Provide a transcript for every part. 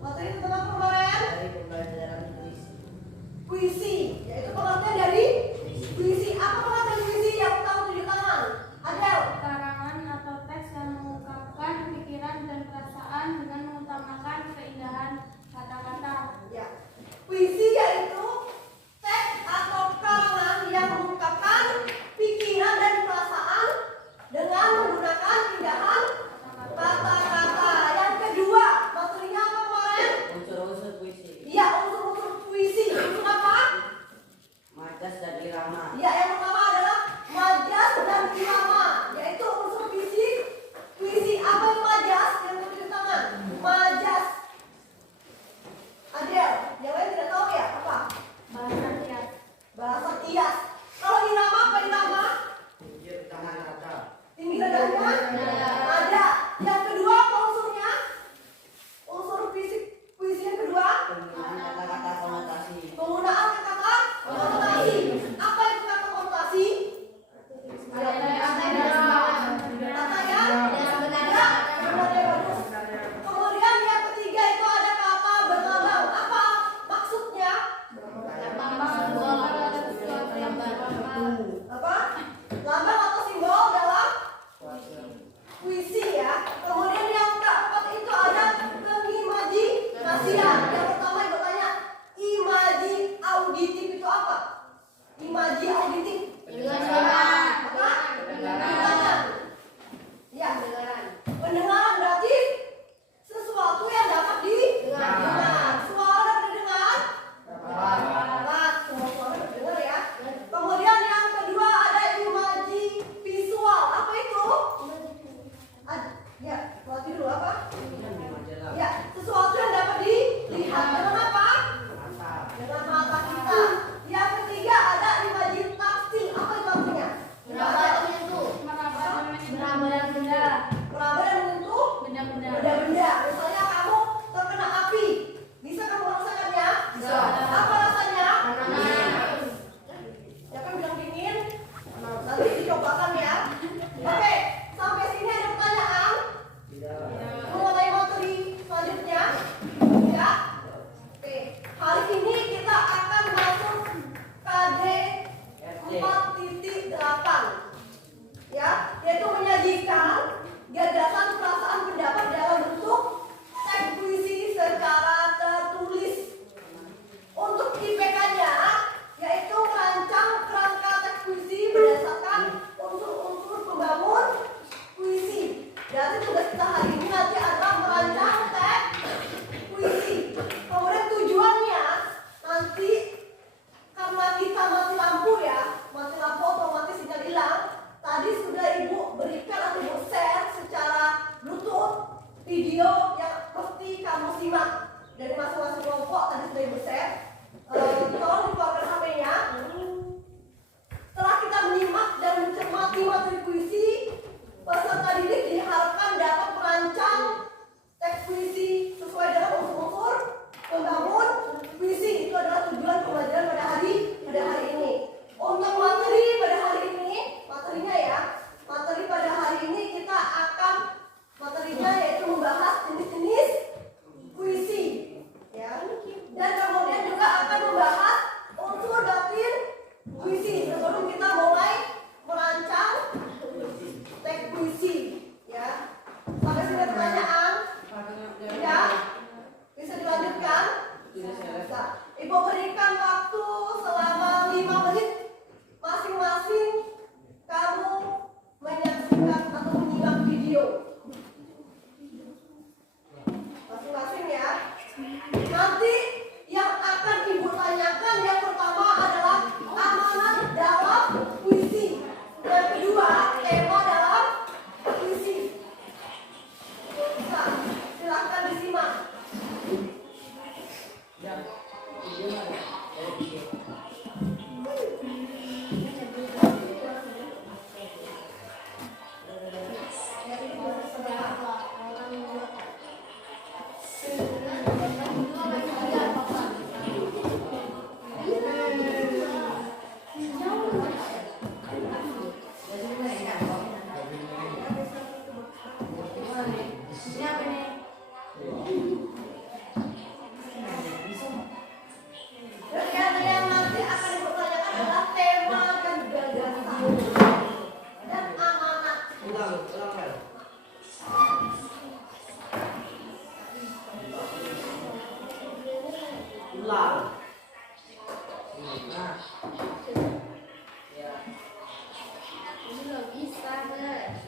Materi tentang kemarin dari pembelajaran puisi. Puisi, yaitu pengertian dari puisi. Apa pengertian puisi yang tahu tunjuk tangan? Adel. Karangan atau teks yang mengungkapkan pikiran dan perasaan dengan mengutamakan keindahan kata-kata. Ya. Puisi yaitu teks atau karangan yang mengungkapkan pikiran dan perasaan dengan menggunakan keindahan kata-kata. Yang kedua, materinya apa kemarin? Unsur-unsur puisi. Iya, unsur-unsur puisi. Unsur apa? Majas dan ulang. Nah, ya. Ini nggak bisa guys.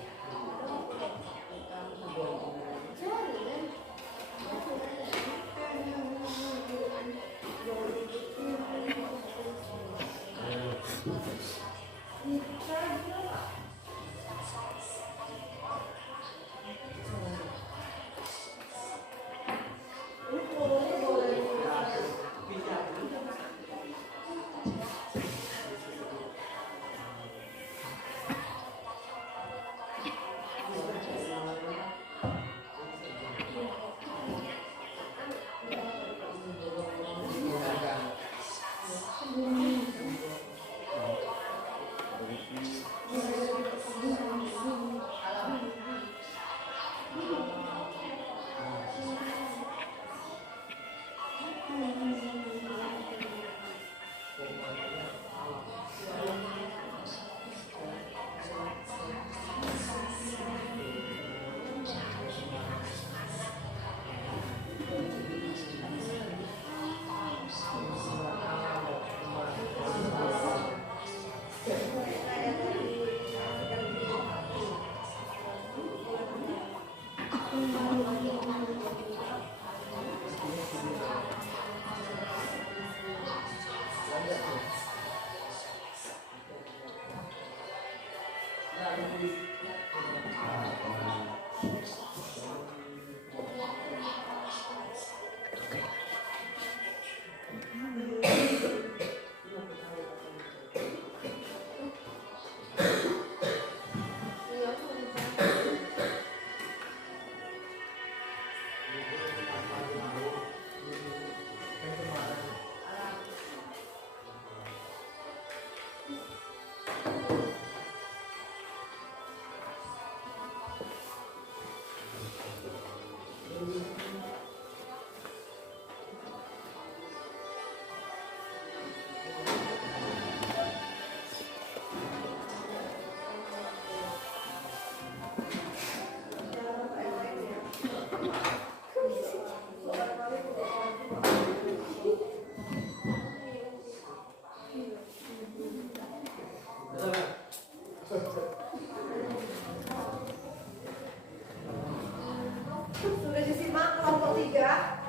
Sudah disimak kelompok 3.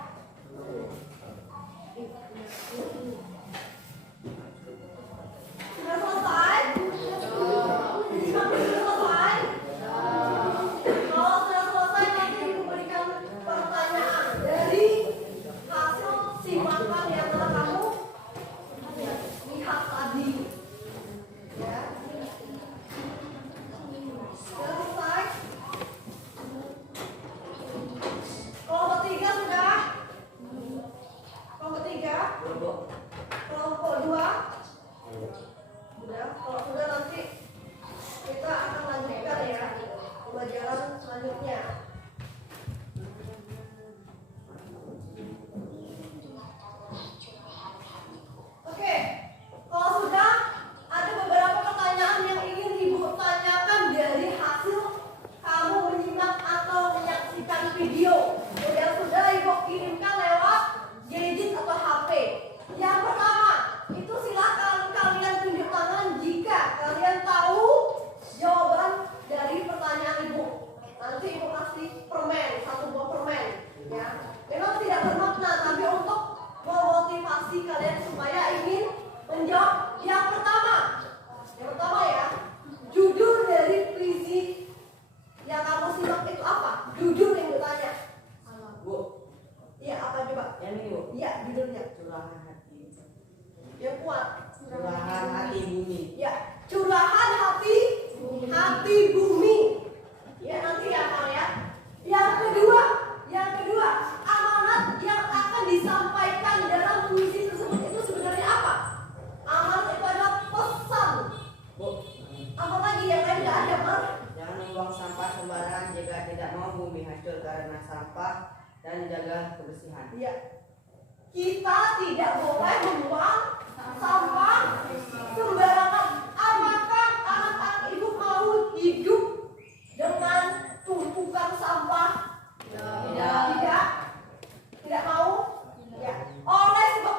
Sudah selesai? Disimak sudah selesai? Kalau sudah selesai nanti Ibu berikan pertanyaan dari hasil simakan yang telah kamu lihat tadi. Ya. Sudah selesai? Kelompok 3 sudah? Kelompok 3? Kelompok 2? Sudah? Kalau sudah nanti kita akan lanjutkan ya pembelajaran selanjutnya. Oke, kalau sudah ada beberapa pertanyaan yang ingin Ibu tanyakan dari hasil kamu menyimak atau menyaksikan video yang sudah Ibu kirimkan lewat gadget atau HP. Yang pertama, itu silakan kalian tunjuk tangan jika kalian tahu jawaban dari pertanyaan Ibu. Nanti Ibu kasih permen, 1 buah permen, ya. Memang tidak bermakna, tapi untuk memotivasi kalian supaya ingin menjawab. Yang pertama ya, judul dari puisi yang kamu simak itu apa? Judul yang bertanya. Bu, Iya, apa coba? yang ini Bu. Iya, judulnya. Curahan hati. Yang kuat. Curahan hati bumi. Ya, curahan hati bumi. Ya, nanti ya Kang ya. Yang kedua, amanat yang akan disampaikan dalam puisi tersebut itu sebenarnya apa? Amanat itu adalah pesan. Bu, Apa lagi yang lain nggak ada, Mar? jangan membuang sampah sembarangan jika tidak mau bumi hancur karena sampah dan jaga kebersihan. Iya. Kita tidak boleh membuang sampah sembarangan. Apakah anak-anak Ibu mau hidup dengan tumpukan sampah? Tidak. Tidak mau? Ya. Oleh sebab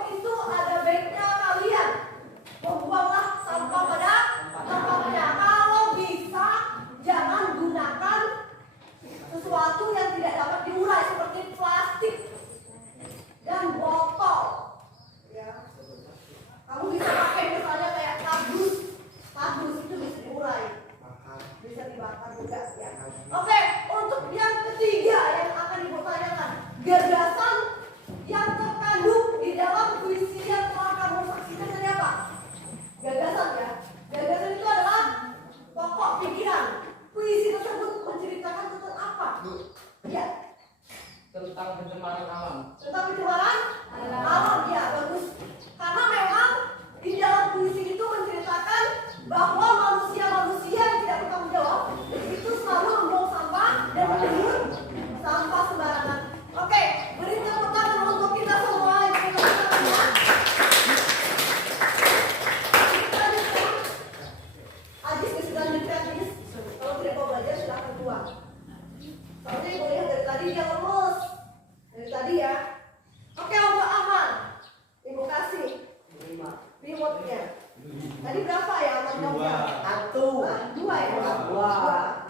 Tadi berapa ya mantapnya? Satu. Hah? Dua ya? Dua.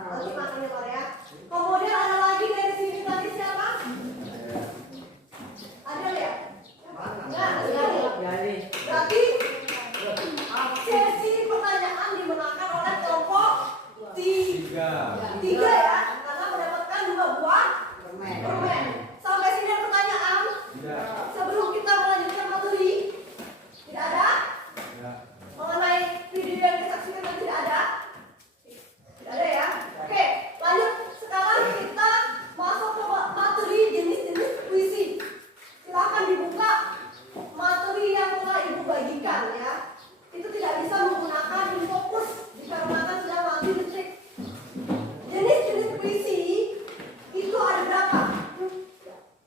Nanti makanya Pak ya. Kemudian ada lagi dari sini tadi siapa? Ada ya? Enggak, Jadi berarti sesi pertanyaan dimenangkan oleh kelompok tiga ya, karena mendapatkan 2 buah permen. Sampai sini ada pertanyaan? Sebelum kita melanjutkan materi, tidak ada? Mengenai video yang disaksikan dan tidak ada? Tidak ada ya? Oke, lanjut. Sekarang kita masuk ke materi jenis-jenis puisi. Silakan dibuka materi yang telah Ibu bagikan ya. Itu tidak bisa menggunakan infocus dikarenakan sudah mati detik. Jenis-jenis puisi itu ada berapa?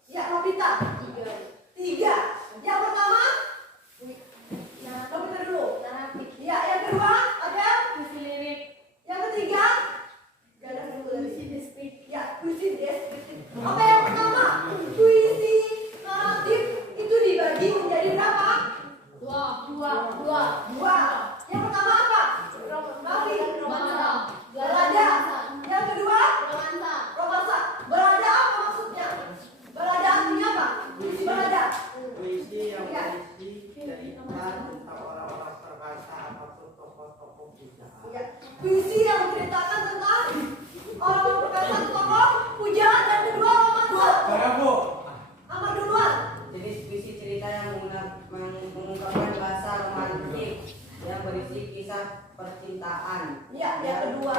Ya, Novita. 3. Yang pertama, Novita dulu. Ya, yang kedua ada. Puisi lirik. Yang ketiga, gak ada dulu dari. Ya, puisi deskriptif. Oke, yang pertama, puisi naratif itu dibagi menjadi berapa? 2. Yang pertama apa? Raffi. Balada. Yang kedua? Romansa. Balada apa maksudnya? Balada artinya apa? Puisi balada. puisi yang berisi cerita tentang orang-orang terkasa ataupun tokoh-tokoh pujaan. Ya, puisi yang menceritakan tentang orang-orang perkasa, tokoh pujaan, dan kedua romansa. Amar duluan. Jenis puisi cerita yang mengungkapkan bahasa romantik yang berisi kisah percintaan. Ya, yang kedua.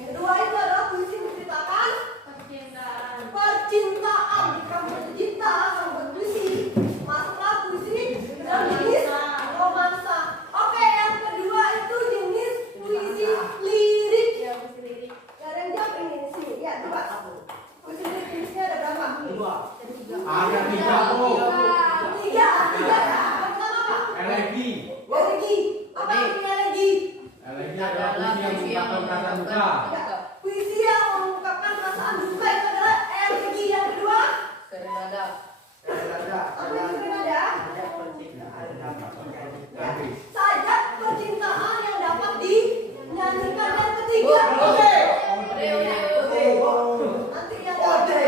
Yang kedua itu adalah puisi menceritakan Percintaan. percintaan. Jika membaca cinta sama berpuisi, masuklah puisi dalam jenis romansa. Oke, yang kedua itu jenis puisi lirik. Ya, puisi lirik. Gak ada yang jawab ini di sini. Ya, coba. Puisi lirik jenisnya ada berapa? Ada 3 Bu. 3 ya. Pertama apa? Elegi. Elegi. Apa artinya elegi? Elegi adalah puisi yang mengungkapkan duka. Ya, puisi yang mengungkapkan perasaan duka itu adalah elegi. Yang kedua, Ada apa yang berbeda? percintaan dapat menjadikan. Ya, sajak percintaan yang dapat dinyanyikan. Dan ketiga, Ode. nanti yang ode.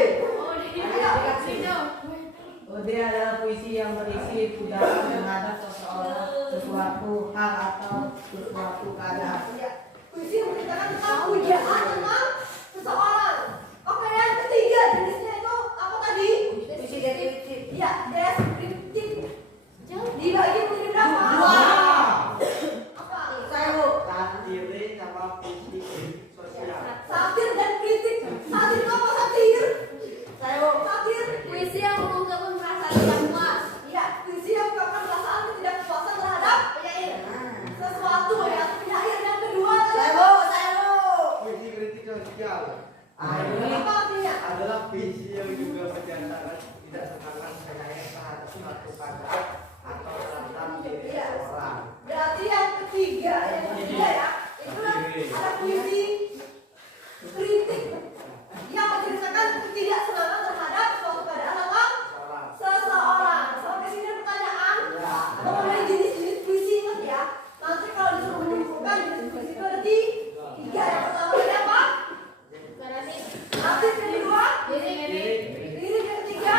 Ode adalah puisi yang berisi tuduhan terhadap seseorang, sesuatu hal atau sesuatu keadaan. Ya, puisi yang menceritakan tentang pujaan tentang seseorang. Oke, yang ketiga jenisnya itu apa tadi? Puisi deskriptif. Ya, deskriptif. Dibagi menjadi berapa? 2. Apa? Satire sama puisi sosial. Satir dan kritik. Satir itu apa satir? Satir. Puisi yang mengungkapkan perasaan tidak puas. Ya, puisi yang mengungkapkan perasaan ketidakpuasan terhadap sesuatu ya. Penyair yang kedua Puisi kritik sosial Ini apa artinya? adalah puisi yang juga menyatakan tidak semangat penyair terhadap suatu keadaan atau terhadap diri Iya. seseorang. Berarti yang ketiga ya, itu ada puisi kritik yang menceritakan ketidaksenangan terhadap suatu keadaan atau seseorang. Sampai sini ada pertanyaan mengenai jenis-jenis puisi, ingat ya. Nanti kalau disuruh menyimpulkan jenis puisi itu ada 3. Yang pertama ada apa? Natif. Yang kedua, lirik. Yang ketiga,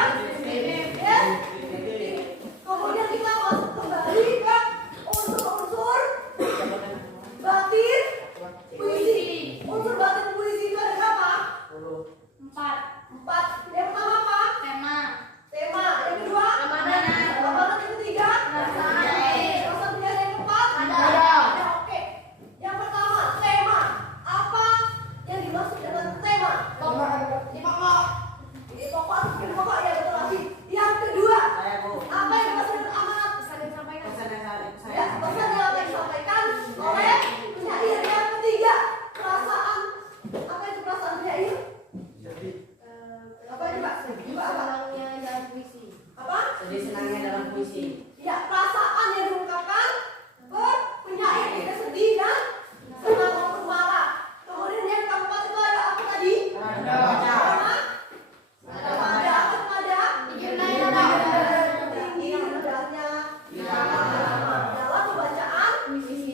kemudian kita masuk kembali ke unsur-unsur batin puisi. Unsur batin puisi itu ada berapa? 4. Yang pertama apa? Tema. Tema. Yang kedua? Amanat. Amanat. Yang ketiga? Perasaan. Perasaan penyair. Yang keempat? Ada. Oke. Yang pertama, tema. Apa yang dimaksud dengan tema? Ini pokok atau bukan pokok? Ya, betul lagi. Yang kedua, apa yang dimaksud dengan amanat? Ya, pesan yang akan disampaikan oleh penyair. Yang ketiga, perasaan. Apa itu perasaan penyair? Apa itu, Pak? Coba apa? Apa? Jadi senangnya dalam puisi. Ya, perasaan yang diungkapkan penyair tidak sedih dan senang maupun marah. Kemudian yang keempat itu ada apa tadi? Ada baca. Tinggi nadanya. Dalam pembacaan puisi.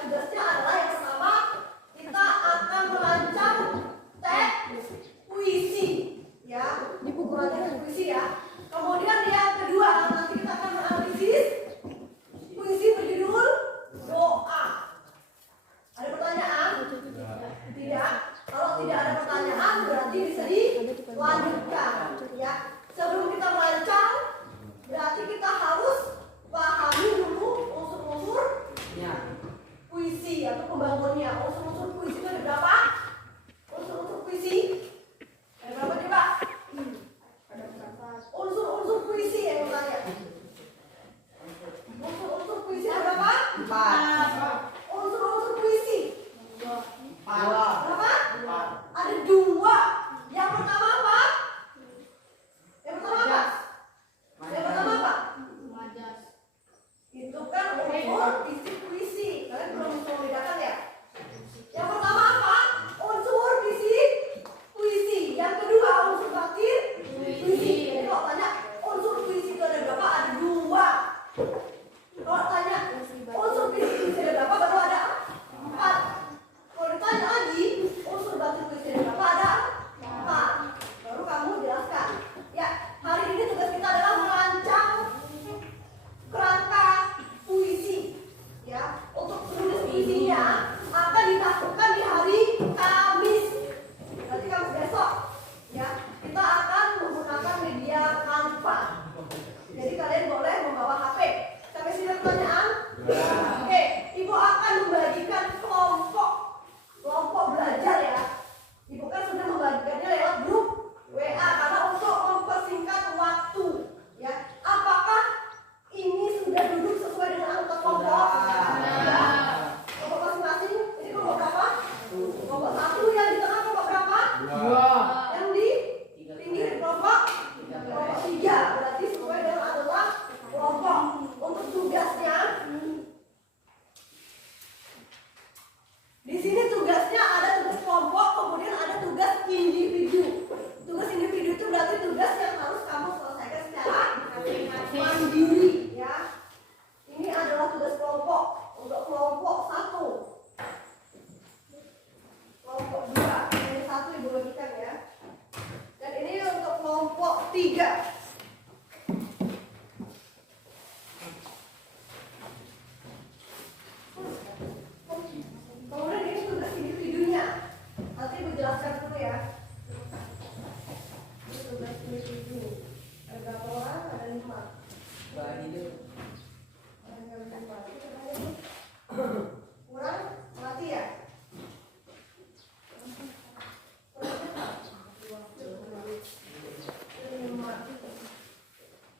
tugasnya adalah yang pertama kita akan merancang teks puisi, ya. Merancang puisi ya. Kemudian yang kedua nanti kita akan menganalisis puisi berjudul doa. Ada pertanyaan? Tidak. Kalau tidak ada pertanyaan berarti bisa dilanjutkan, ya. Sebelum kita merancang, berarti kita harus pahami dulu unsur-unsur puisi atau pembangunnya. Unsur-unsur puisi itu ada berapa? Unsur-unsur puisi ada berapa coba? Unsur-unsur puisi yang bertanya. Unsur-unsur puisi ada berapa? 4. Unsur-unsur puisi 4. berapa? Ada 2. Yang pertama apa? Yang pertama apa? Yang pertama apa? Itu kan unsur isi puisi. Kalian belum bisa membedakan ya? Yang pertama apa? Unsur isi puisi. Yang kedua unsur batin puisi. Jadi kalau tanya unsur puisi itu ada berapa? Ada 2. Kalau tanya unsur puisi ada berapa? Baru ada 4. Kalau ditanya lagi unsur batin puisi ada berapa? Ada 4. Baru kamu jelaskan. Ya, hari ini tugas kita adalah merancang kerangka puisi, ya. Untuk menulis puisinya akan dilakukan di hari Kamis. Berarti Kamis besok, ya. Kita akan menggunakan media Canva. Jadi kalian boleh membawa HP. Sampai sini ada pertanyaan? Oke, Ibu akan membagikan kelompok belajar ya. Ibu kan sudah membagikannya lewat grup WA karena untuk mempersingkat waktu, ya. Apakah ini sudah duduk sesuai dengan anggota kelompok? Ya. Kelompok masing-masing ini kelompok berapa? Kelompok 1. Yang di tengah kelompok berapa? 2. Yang di pinggir kelompok 3. Berarti sesuai dengan anggota kelompok. Untuk tugasnya di sini tugasnya ada tugas kelompok, kemudian ada tugas individu. Tugas individu itu berarti tugas yang harus kamu selesaikan secara mandiri, ya. Ini adalah tugas kelompok. Untuk kelompok 1, kelompok 2, ini 1 Ibu bagikan ya. Dan ini untuk kelompok 3. Kemudian ini tugas individunya. Nanti Ibu jelaskan dulu ya. Ini tugas individu. Ada berapa orang? Ada 5. Kurang mati ya?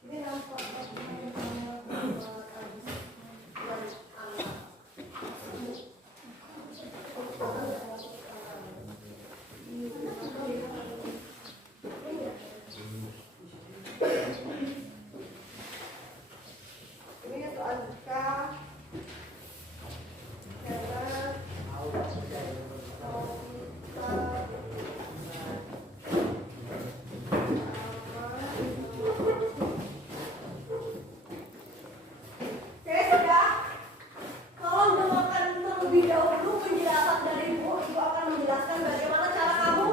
Ini nampak ini untuk Andika, Helen, Oke, sudah. Tolong dengarkan terlebih dahulu penjelasan dari Ibu. Ibu akan menjelaskan bagaimana cara kamu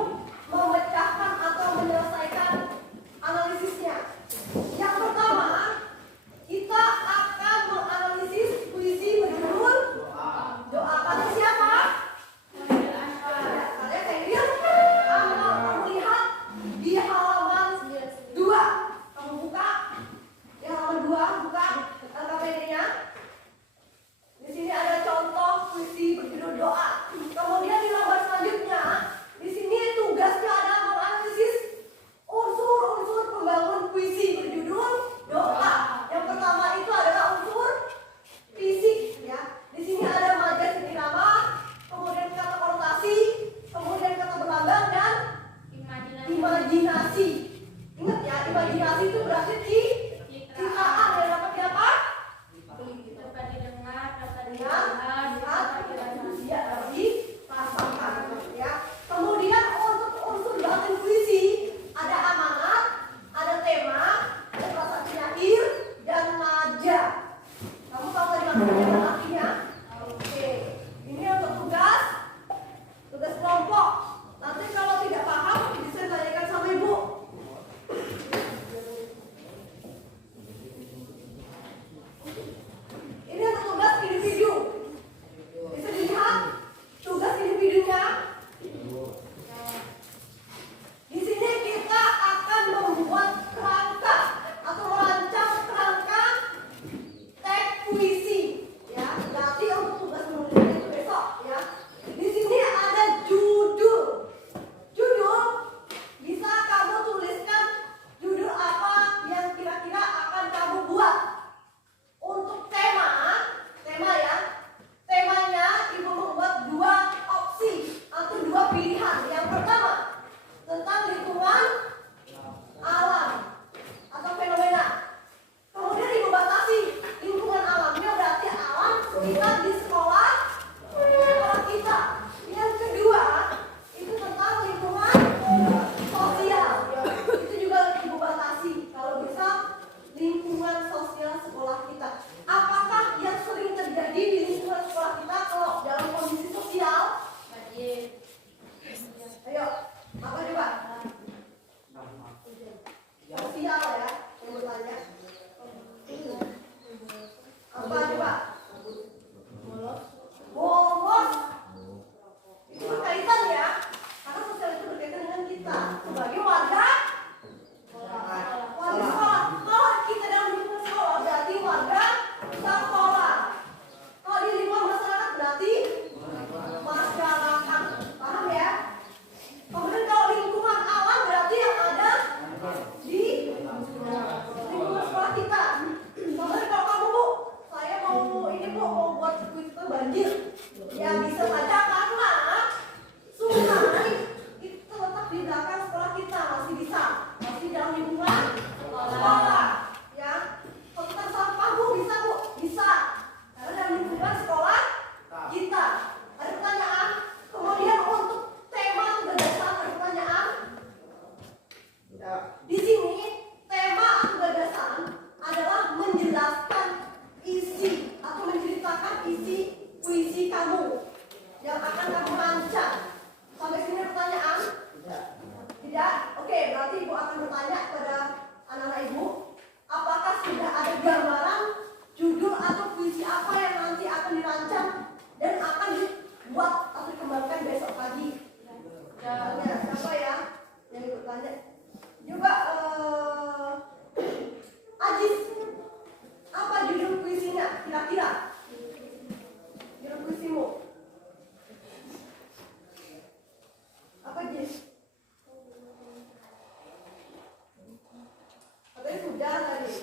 memecahkan atau menyelesaikan analisisnya. Yang pertama, kita akan menganalisis puisi berjudul doa. Kata siapa? Kalian saya lihat. Kamu lihat di halaman 2. Kamu buka di halaman 2, buka LKPD-nya. Di sini ada contoh puisi berjudul Ya bisa saja karena sungai itu terletak di belakang sekolah kita, masih bisa, masih dalam lingkungan sekolah. Ya, tentang sampah Bu bisa Bu, bisa. Karena dalam lingkungan sekolah kita. Ada pertanyaan? Kemudian untuk tema gagasan ada pertanyaan? Di sini tema atau gagasan adalah menjelaskan isi atau menceritakan isi puisi kamu yang akan kamu rancang. Sampai sini ada pertanyaan? Tidak? Oke, berarti Ibu akan bertanya kepada anak-anak Ibu, apakah sudah ada gambaran judul atau puisi apa yang nanti akan dirancang dan akan dibuat atau dikembangkan besok pagi? Tanya siapa ya yang ikut tanya? Juga Ajis, apa judul puisinya kira-kira? Judul puisimu apa Jis? Katanya sudah tadi.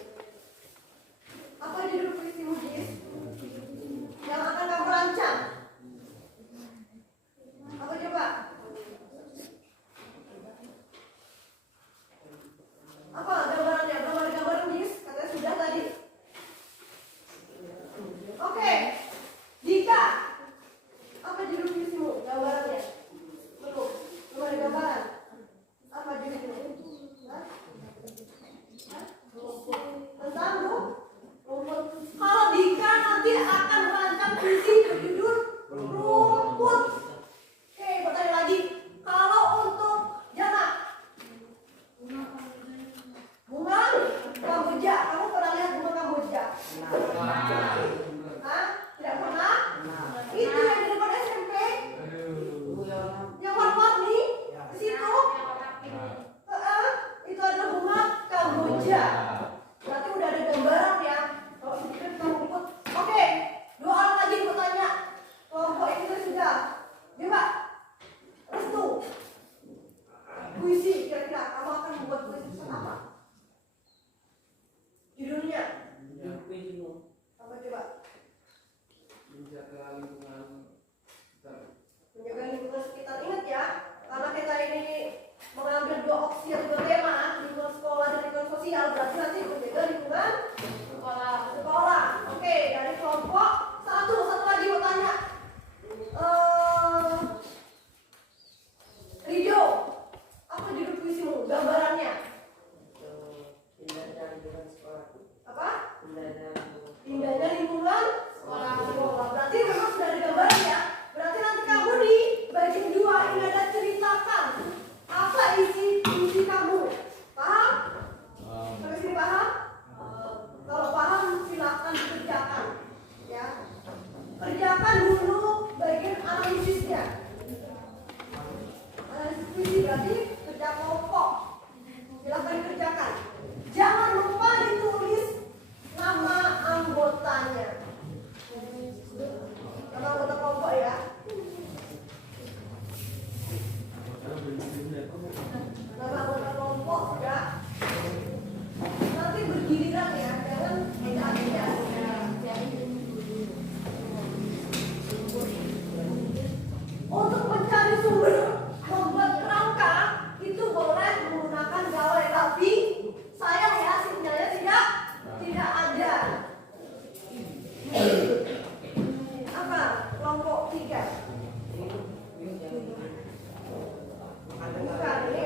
Apa judul puisimu Jis? Yang akan kamu rancang? Apa coba? Apa gambarannya? Belum ada gambaran Jis? Katanya sudah tadi. Oke. Dika, apa judul puisimu? Gambarannya? Belum ada gambaran. Apa judulnya? Tentang rumput. Kalau Dika nanti akan merancang puisi berjudul rumput. Oke, bertanya lagi. Kalau untuk Jana, bunga kamboja. Kamu pernah lihat bunga kamboja? Hah? Tidak pernah? Itu yang di depan SMP? Yang warna-warni? Di situ? Itu adalah bunga kamboja. Berarti udah ada gambaran ya. Kalau sedikit kita rumput. Oke, 2 orang lagi bertanya. Kelompok itu sudah. Coba, Restu. Puisi kira-kira kamu akan membuat puisi tentang apa? Judulnya? Apa coba? Menjaga lingkungan kita. Menjaga lingkungan sekitar. Ingat ya, karena kita ini mengambil 2 opsi atau 2 tema, lingkungan sekolah dan lingkungan sosial, berarti nanti menjaga lingkungan sekolah. Oke, dari kelompok satu lagi mau tanya. Rido, apa judul puisimu? Gambarannya? Indahnya lingkungan sekolah. Apa? Indahnya lingkungan Indahnya lingkungan sekolah. Berarti memang sudah ada gambaran ya. Berarti nanti kamu di bagian 2 ini ada ceritakan apa isi puisi kamu. Paham? Sampai sini paham? Kalau paham silakan dikerjakan. Ya. Kerjakan dulu bagian analisisnya. Analisis puisi berarti kerja kelompok. Silakan dikerjakan. Jangan lupa ditulis nama anggotanya. Nama anggota kelompok ya. Nama anggota kelompok ya. Nanti bergiliran ya, jangan beda aja. Untuk mencari sumber membuat kerangka itu boleh menggunakan gawai, tapi sayang ya sinyalnya tidak ada. Apa? Kelompok 3. Bukan, ini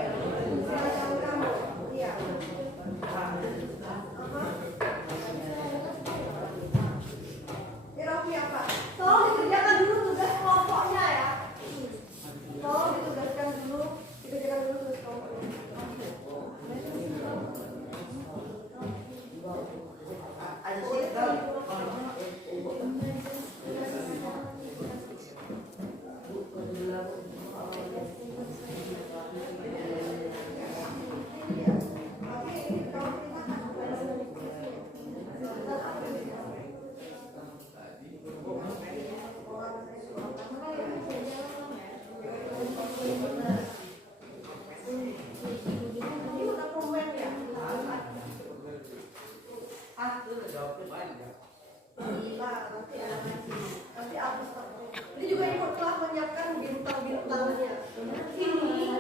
silakan kamu. Iya. Rocky apa? Tolong dikerjakan dulu tugas kelompoknya ya. Tolong dikerjakan dulu tugas kelompoknya. telah menyiapkan bintang-bintangnya. Ini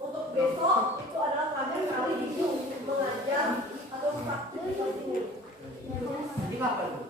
untuk besok itu adalah terakhir kali ibu mengajar atau praktik di sini. Ini kapan, Bu?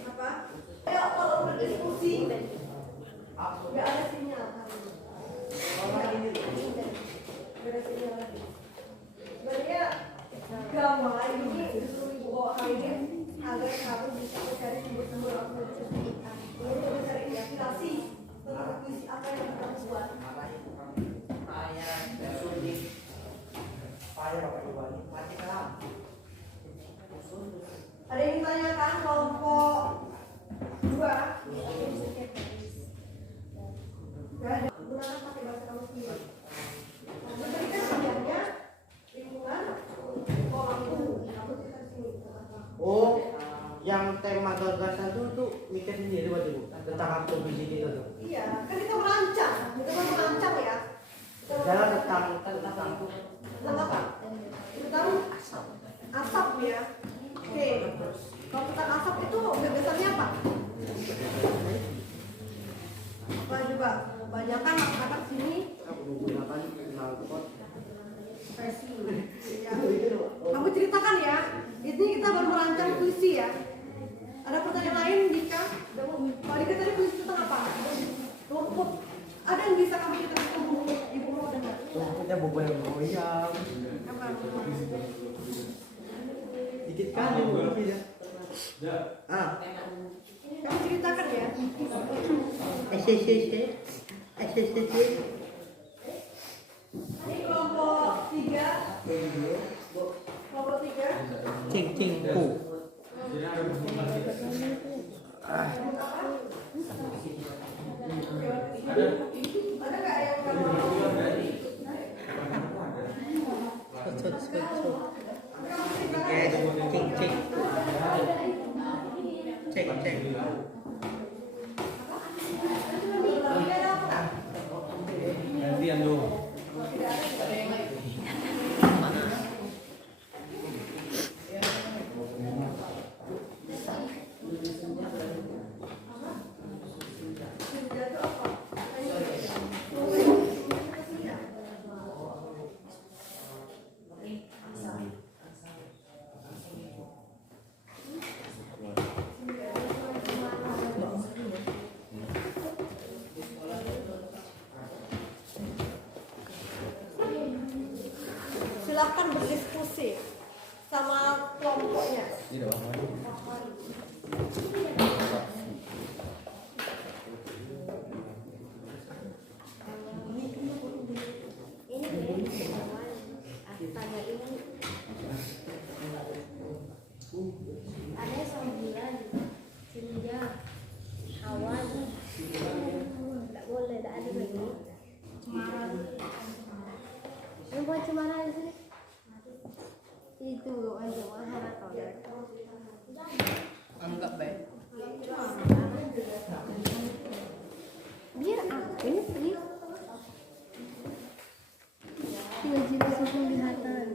Apa? Ayo kalau berdiskusi nggak ada sinyal. Nggak ada sinyal lagi. Sebenarnya gambar ini disuruh ibu bawa hari ini agar kamu bisa mencari sumber-sumber argumentasi untuk mencari inspirasi tentang puisi apa yang kita buat. Bapak Ibu ini mati kelam. Ada yang ditanyakan kelompok 2? Gak ada. Gunakan pakai bahasa kamu sendiri. Memberikan sebenarnya lingkungan kolomku. Aku cerita sini. Oh, yang tema gagasan itu mikir sendiri waktu Bu tentang aktivisi itu tuh. Iya, kan kita merancang. Kita kan merancang ya. Jalan tentang apa? Tentang asap ya. Oke. Kalau tentang asap itu gagasannya apa? Apa coba? Kebanyakan masyarakat sini ya. Kamu ceritakan ya. Ini kita baru merancang puisi ya. Ada pertanyaan lain Dika? Kalau Dika tadi puisi tentang apa? Rumput. Ada yang bisa kamu ceritakan ke ibu mau dengar? kita bobo yang goyang. Apa? Dikit kali Bu tapi ya. Kamu ceritakan ya. Ini kelompok 3. Kelompok 3. Cing pu. Ada nggak yang kamu Gantian dong. silahkan berdiskusi sama kelompoknya. Ada 9 senja awan tidak boleh tidak ada lagi cemara yang buat cemara di sini itu untuk mahal atau Anggap baik. biar aktif nih tiba-tiba langsung dihatan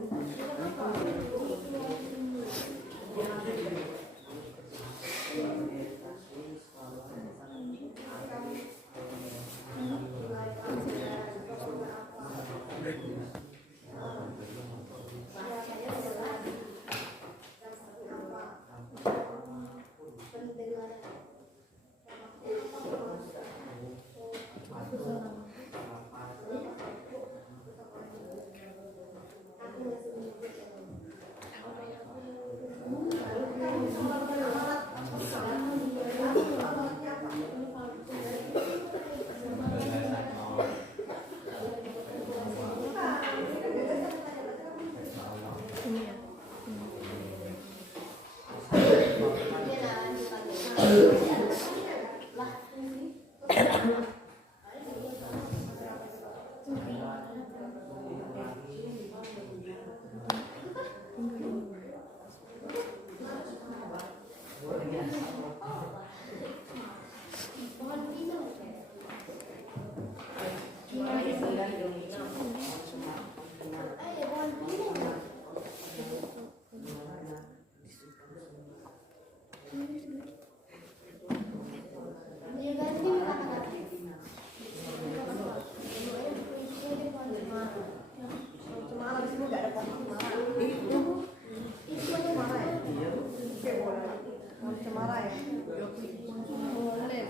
Cemara di sini nggak ada pohon cemara. Cemara ya? Oke, boleh. Pohon cemara ya? Boleh.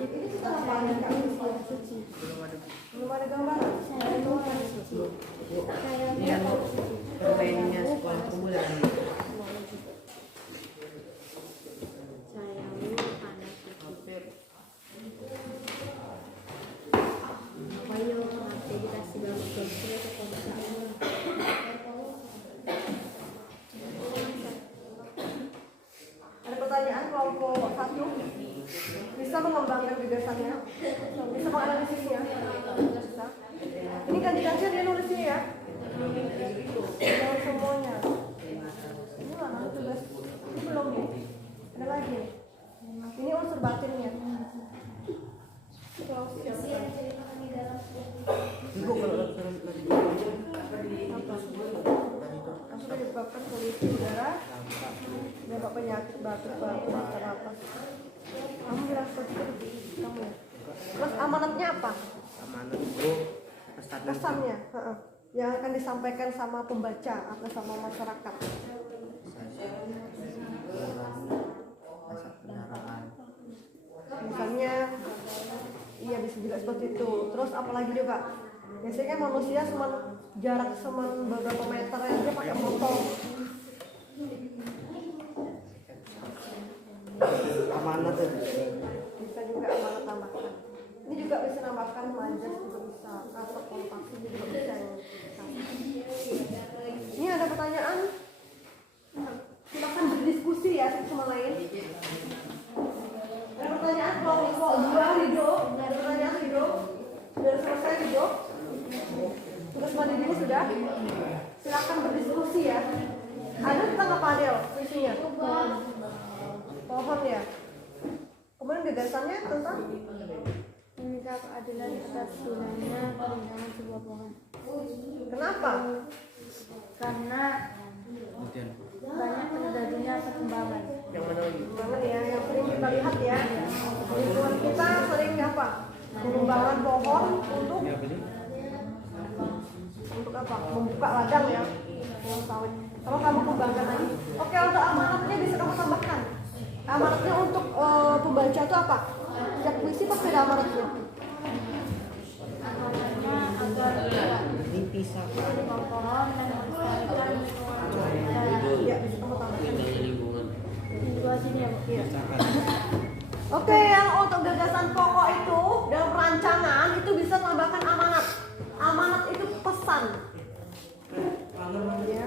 Ini kita ngapain Kak? Belum ada gambaran? Ini permainannya sekolah permulaan. Ada pertanyaan kelompok 1 bisa mengembangkan gagasannya, bisa menganalisisnya. Bisa. Ini ganti-gantian dia nulis ini ya. Jangan semuanya. Ini mana tugas? Ini belum nih. Ada lagi. Ini unsur batinnya. Ibu kalau Langsung menyebabkan polusi udara, menyebabkan penyakit batuk-batuk apa. Kamu bilang seperti itu, kamu ya. Terus amanatnya apa? Amanat itu Kesannya, yang akan disampaikan sama pembaca atau sama masyarakat. masa kendaraan. Misalnya, iya bisa juga seperti itu. Terus apalagi juga, biasanya manusia jarak beberapa meter aja pakai motor. Amanat itu. Bisa juga amanat tambahkan. Ini juga bisa nambahkan majas juga bisa, atau kontaksi juga bisa yang bisa. Ini ada pertanyaan, silakan berdiskusi ya satu sama lain. Ada pertanyaan kelompok 2 Rido, ada pertanyaan Rido, sudah selesai Rido? Tugas mandi dulu sudah? Silakan berdiskusi ya. Ada tentang apa Adel isinya? Pohon ya. Kemudian gagasannya tentang Meminta keadilan atas hilangnya perencanaan sebuah pohon. kenapa? Karena Kemudian banyak terjadinya perkembangan. Yang mana lagi? Banget ya, yang sering kita lihat ya. Lingkungan kita sering apa? Pengembangan pohon untuk ya apa sih? apa? Membuka ladang ya. Pohon sawit. Kalau kamu kembangkan lagi, oke untuk amanatnya bisa kamu tambahkan. Amanatnya untuk pembaca itu apa? Setiap puisi pasti ada amanatnya. Amanatnya agar tidak Dipisah. menebang pohon dan melestarikan Ya, bisa kamu tambahkan. situasinya. Iya. Oke, yang untuk gagasan pokok itu dalam rancangan itu bisa tambahkan amanat. Amanat itu pesan. Ya.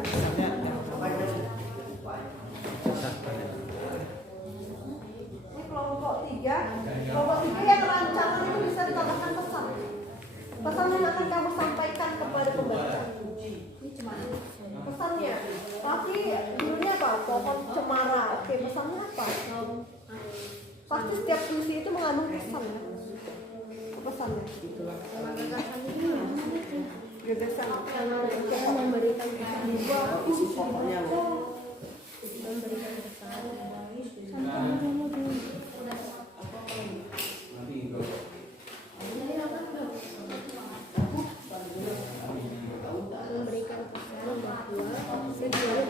Ini kelompok 3. Kelompok 3 yang rancangan itu bisa ditambahkan pesan. Pesan yang akan kamu sampaikan kepada pembaca. Pesannya. Tapi judulnya apa? Pohon cemara. Oke, pesannya apa? Pasti setiap puisi itu mengandung pesan. Pesannya. Gagasan. Cara memberikan pesan Isi pokoknya. memberikan pesan memberikan pesan bahwa segala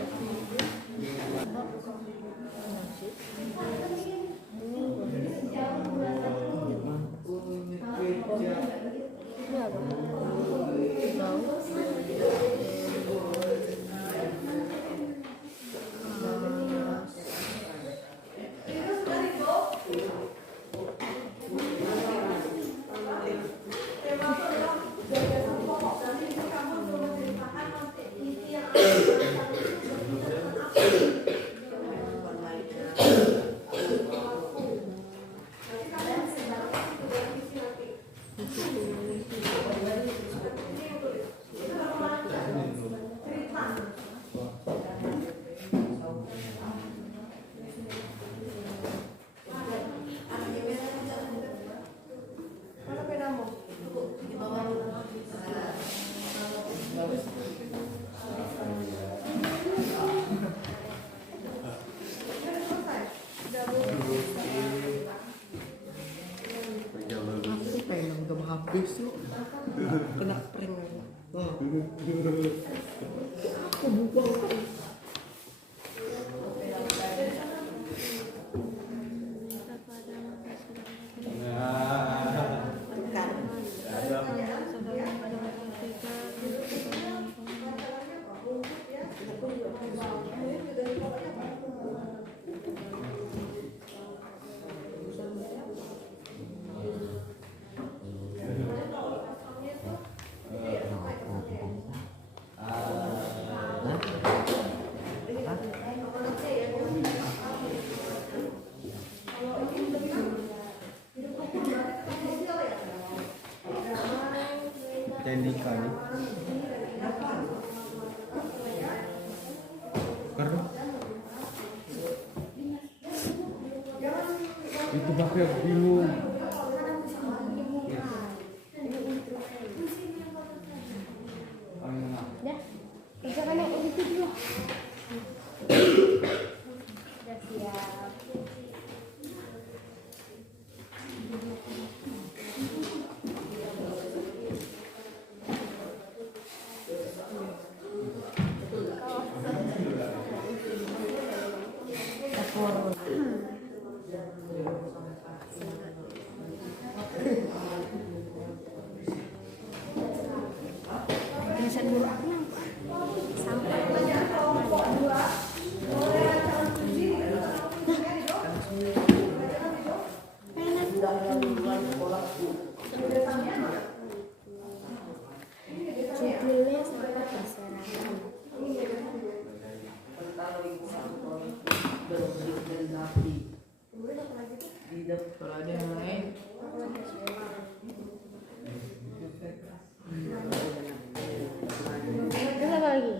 Oke, habis lu. Kena prank aku. Cendika nih. Karena itu pakai bingung. Ya, kerjakan yang itu dulu. Udah siap. Judulnya sampai berserakan. Kalau ada yang lain, Terus apa lagi?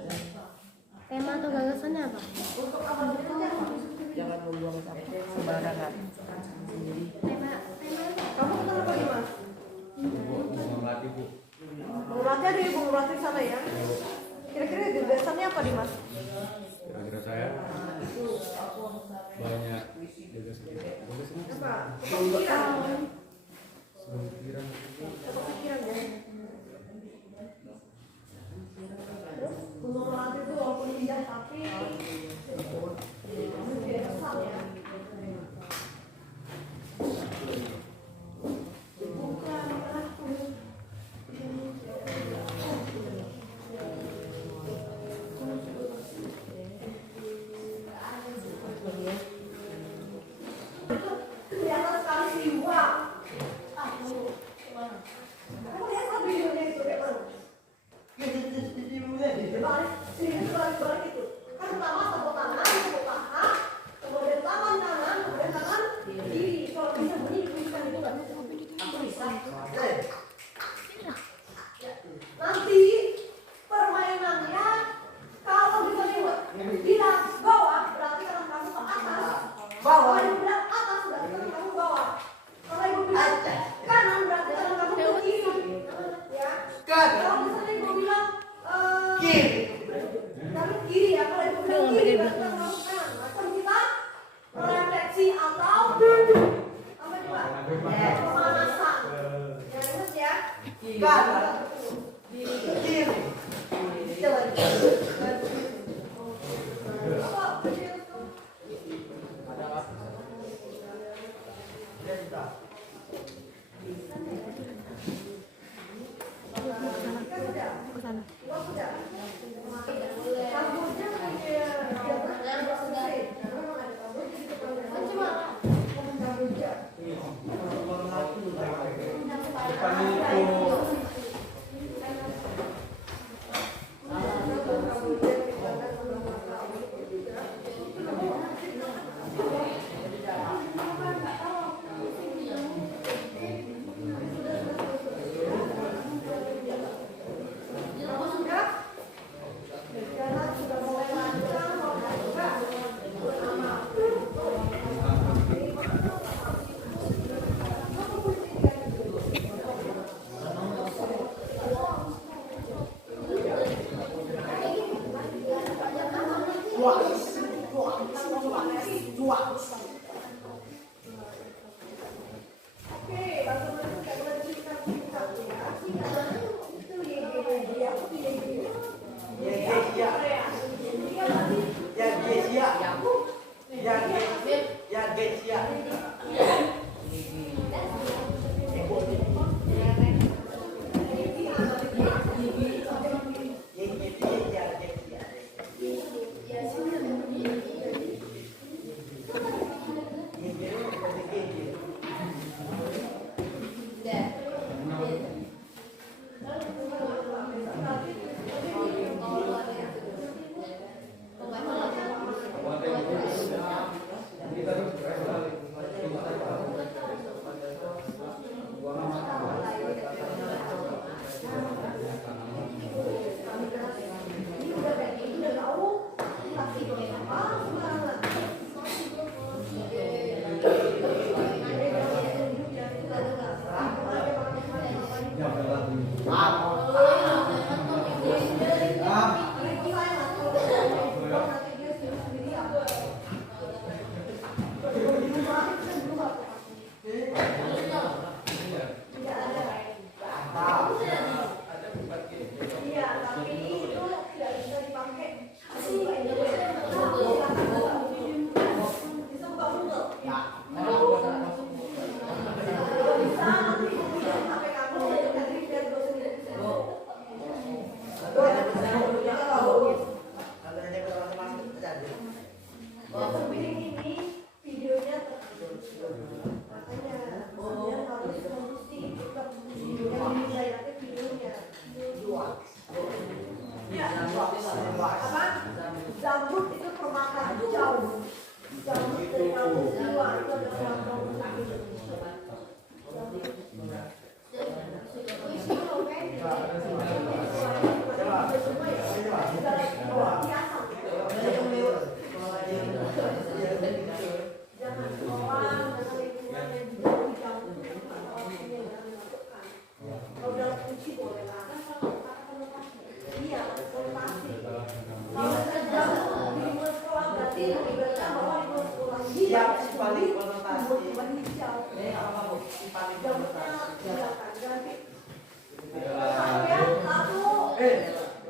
Tema atau gagasannya apa? jangan membuang sampah sembarangan. Kamu kenapa nih mas? Mau melatih bu. Bung Rati ada Bung Rati sana ya? Kira-kira gagasannya apa nih mas? Kira-kira saya banyak Apa? Kepikiran? pikiran. Kepikiran ya? Terus Bung Rati itu walaupun indah tapi gagasan ya? Kelihatan sekali jiwa. Kamu lihat kan videonya itu kayak mana? Dibalik, sini balik itu. Kan pertama tepuk paha, kemudian tangan kanan, kemudian tangan kiri. Kalau bisa bunyi dituliskan itu nggak? Aku bisa. Nanti permainannya kalau bisa dibuat bilang bawah berarti tangan kamu ke atas. Kalau ibu bilang atas berarti tangan kamu bawah. Kalau ibu bilang kanan berarti tangan kamu ke kiri. Ya. Kalau misalnya ibu bilang kiri. Tapi kiri ya. Kalau ibu bilang kiri berarti tangan kamu kanan. Macam kita refleksi atau apa coba? Pemanasan. Ya ingat ya. Kanan. Kiri. Jalan. Apa? Depan itu.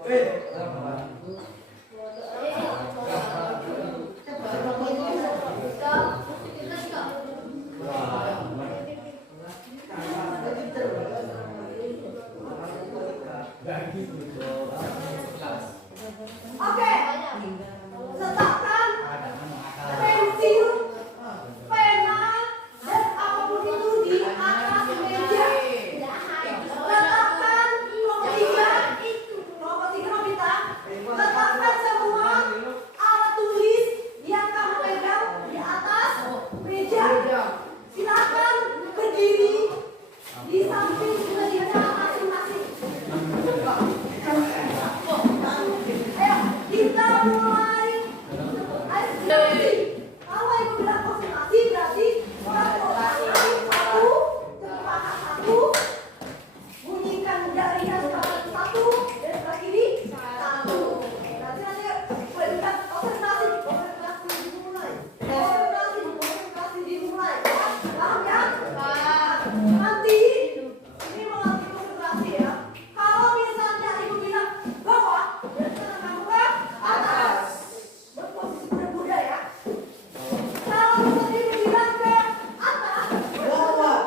Oke, letakkan pensil, pena, dan apapun itu di atas meja. Letakkan kelompok tiga Nobita, letakkan semua alat tulis yang kamu pegang di atas meja. Silakan berdiri di samping meja masing-masing. Ayo, kita mulai konsentrasi. Kalau ibu bilang konsentrasi berarti satu, satu, bunyikan jarinya satu, dan berakhiri satu. Berarti nanti berikan konsentrasi, konsentrasi dimulai. Konsentrasi dimulai. Paham ya? Nanti ini melatih konsentrasi ya. Kalau misalnya ibu bilang bawah, dan sekarang kamu ke atas. Berposisi muda-muda ya. Kalau misalnya ibu bilang ke atas, bawah.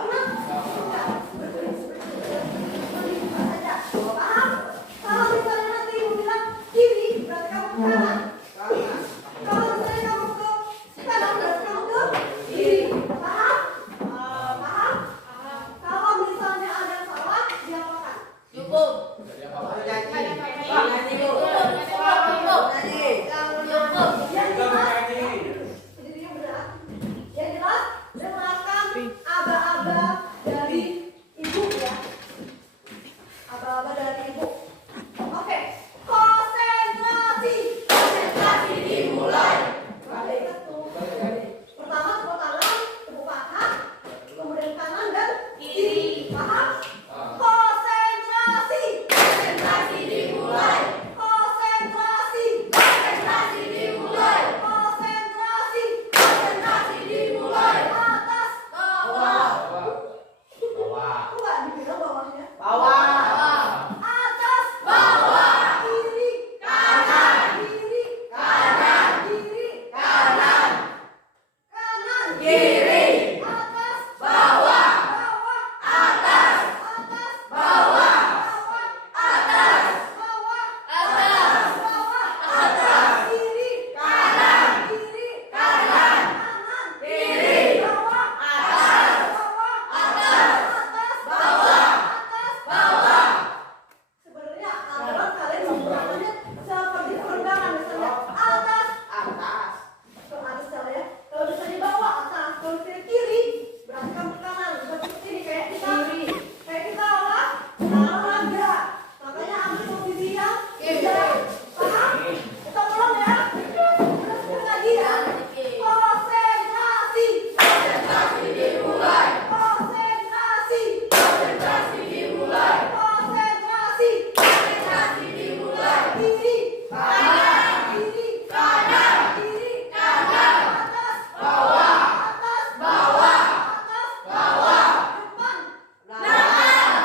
Paham? Kalau misalnya nanti ibu bilang kiri, berarti kamu ke kanan. Kalau misalnya kamu ke kanan, berarti kamu ke kiri. Paham? Paham? Kalau misalnya ada salah, diapakan? Yang jelas, dengarkan aba-aba dari ibu ya. Aba-aba dari ibu. Oke, konsentrasi. Konsentrasi dimulai. Pertama tepuk tangan, tepuk paha, kemudian kanan dan kiri. Paham? Konsentrasi. Konsentrasi dimulai. Konsentrasi. Konsentrasi dimulai. Konsentrasi. Konsentrasi dimulai. Atas, bawah. Bukan dibilang bawahnya. Atas, bawah. Kiri, kanan. Kiri, kanan. Kiri, kanan. Kanan, kiri. Atas, bawah. Bawah, atas. Atas, bawah. Bawah, atas. Bawah, atas. Bawah, atas. Kiri, kanan. Kiri, kanan. Kanan, kiri. Bawah, atas. Bawah, atas. Atas, bawah. Atas, bawah. Sebenarnya aturan kalian menggunakannya seperti peregangan, misalnya atas, ke atas ya. Kalau misalnya bawah, atas. Kalau misalnya kiri, berarti kamu ke kanan. Seperti ini kayak kita olahraga. Makanya ambil posisi yang tidak. Paham? Kita ulang ya. Terus lagi ya. Konsentrasi. Konsentrasi dimulai. Konsentrasi. Konsentrasi dimulai. Konsentrasi. Konsentrasi dimulai. Kiri, kanan. Kiri, kanan. Kiri, kanan. Atas, bawah. Atas, bawah. Atas, bawah. Depan, belakang.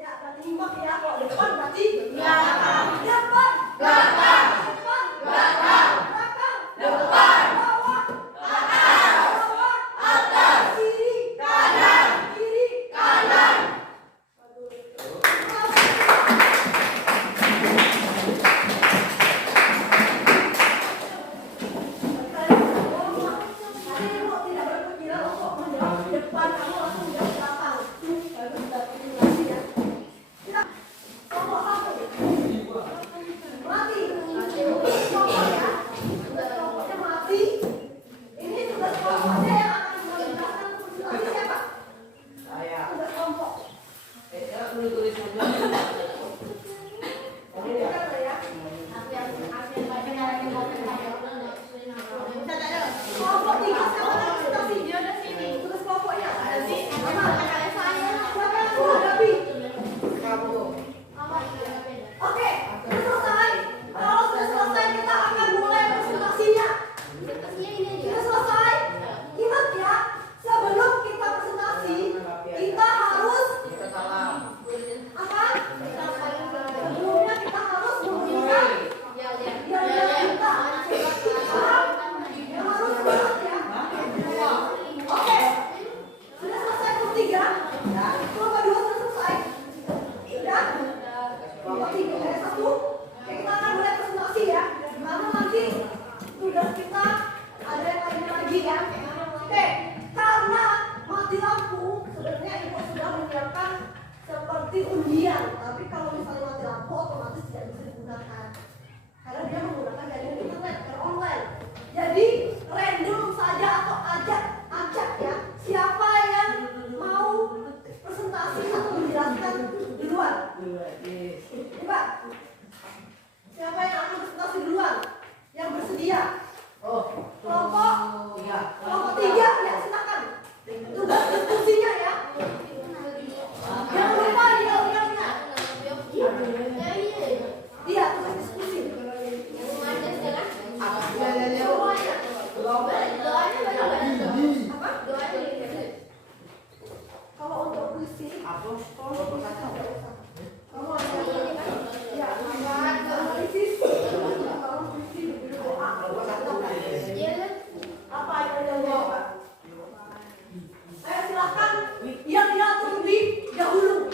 Ya, berarti imbang ya. Kalau depan berarti belakang. Depan, belakang. Depan, belakang. Belakang, depan. Bawah, atas. Bawah, atas. Kiri, kanan. Kiri, kanan. Tidak berpikiran untuk menjawab depan, kamu langsung jawab belakang. Bagus, dapat informasi ya. Tidak. Kelompok satu. Mati. Tugas kelompok ya. Tugas kelompoknya mati. Ini tugas kelompoknya yang akan menjelaskan konsentrasi siapa? Tugas kelompok. Oke, dengar ya. Kelompok tiga siapa yang konsentrasi? Tugas kelompoknya. Mana? Siapa yang menghadapi? Oke, sudah selesai. Kalau sudah selesai, kita akan mulai presentasinya. Sudah selesai? Ingat ya, sebelum kita presentasi, kita harus apa? Sebelumnya kita harus seperti undian, tapi kalau misalnya mati lampu otomatis tidak bisa digunakan karena dia menggunakan jaringan internet dan online. Jadi random saja atau ajak ya siapa yang mau presentasi atau menjelaskan duluan. Coba siapa yang akan presentasi duluan? Yang bersedia? Kelompok 3 ya silakan. Tugas diskusinya ya. Jangan lupa dialognya. Iya, tugas diskusi. Kalau untuk puisi, kalau apa yang ayo silakan yang diatur lebih dahulu.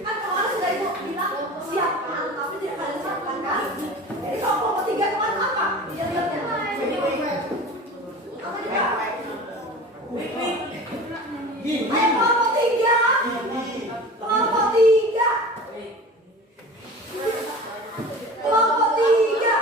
Kan kemarin sudah ibu bilang siapkan, tapi tidak kalian siapkan kan? Jadi kalau kelompok 3 kemarin apa? Dia lihatnya. Apa juga? Ayo kelompok 3. Kelompok 3. Kelompok 3.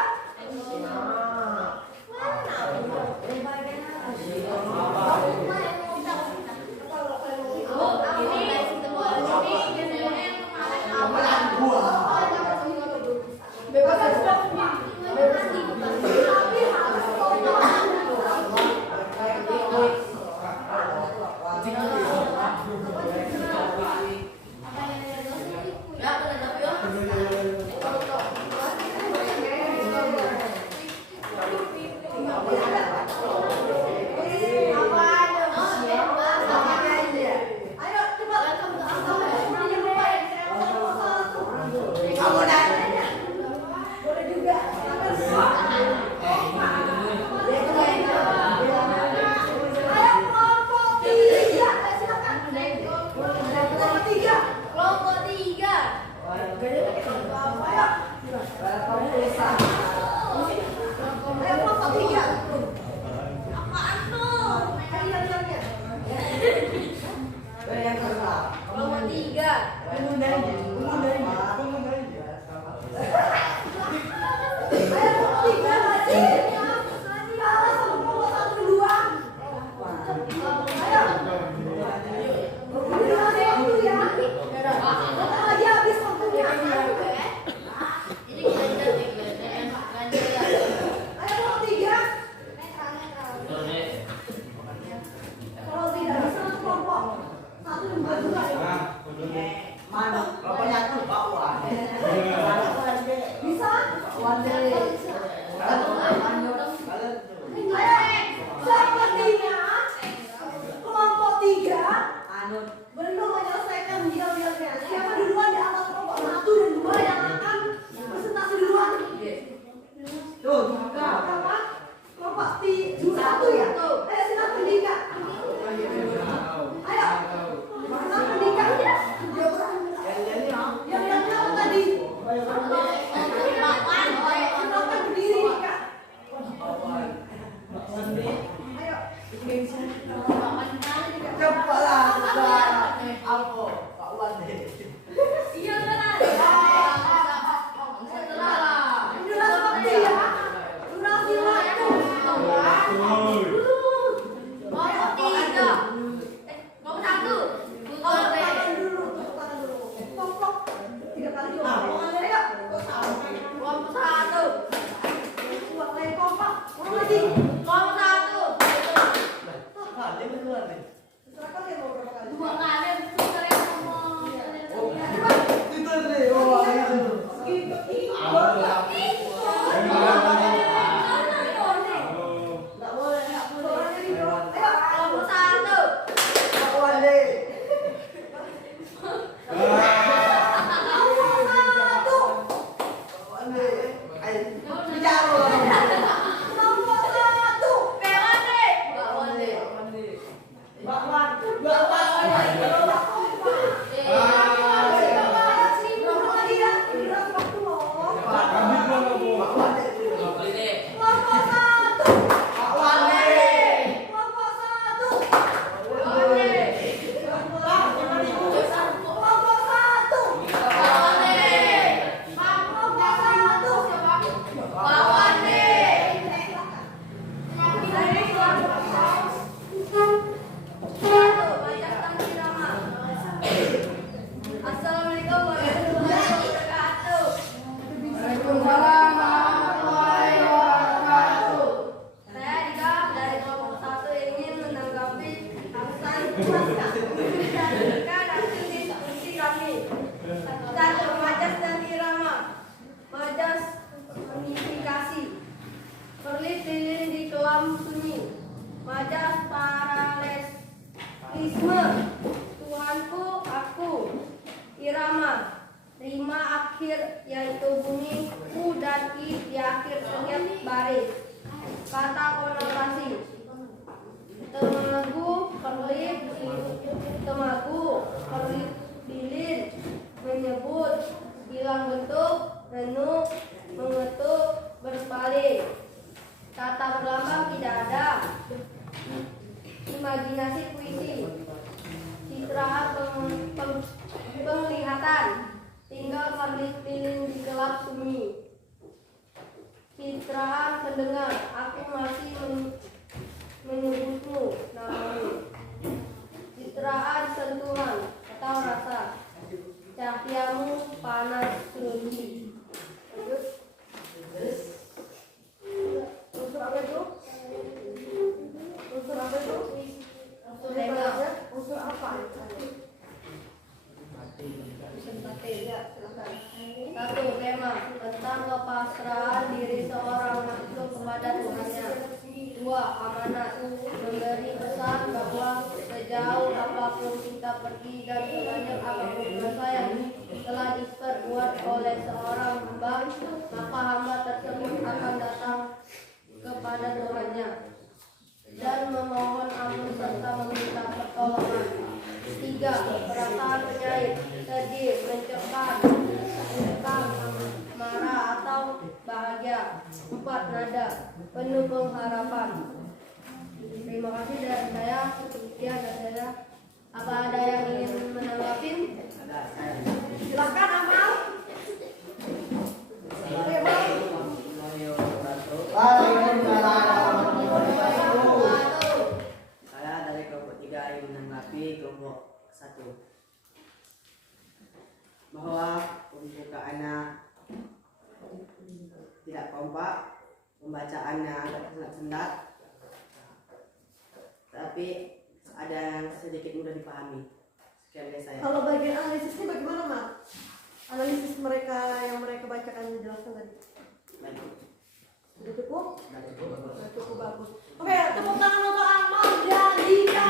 Mana? Bapaknya tuh, Pak. Rima akhir yaitu bunyi U dan I di akhir setiap baris. Kata konotasi: kerlip, lilin, menyebut, hilang bentuk, renung, mengetuk, berpaling. Kata berlambang tidak ada. Imajinasi puisi: citraan penglihatan, tinggal kerlip lilin di gelap sunyi. Citraan pendengar, aku masih menyebutmu namamu. Citraan sentuhan atau rasa, cahayamu panas sunyi. Unsur apa itu? Unsur apa itu? Unsur tema. Unsur apa? Satu, tema tentang kepasrahan diri seorang makhluk kepada Tuhannya. Dua, amanat, memberi pesan bahwa sejauh apapun kita pergi dan sebanyak apapun dosa yang telah diperbuat oleh seorang hamba, maka hamba tersebut akan datang kepada Tuhannya dan memohon ampun serta meminta pertolongan. Tiga, perasaan penyayang, sedih, mencekam, marah atau bahagia. Empat, nada, penuh pengharapan. Terima kasih dari saya. Sekian dari saya. Apa ada yang ingin menanggapi? Silakan Amal. Saya dari kelompok 3 ingin menanggapi kelompok 1 bahwa pembukaannya tidak kompak, pembacaannya agak sendat-sendat, tapi ada yang sedikit mudah dipahami. Sekian dari saya. Kalau bagian analisisnya bagaimana, Mak? Analisis mereka yang mereka bacakan dijelaskan tadi. Baik. Sudah cukup? Sudah cukup. Sudah cukup bagus. Oke, tepuk tangan untuk Amal dan Dika.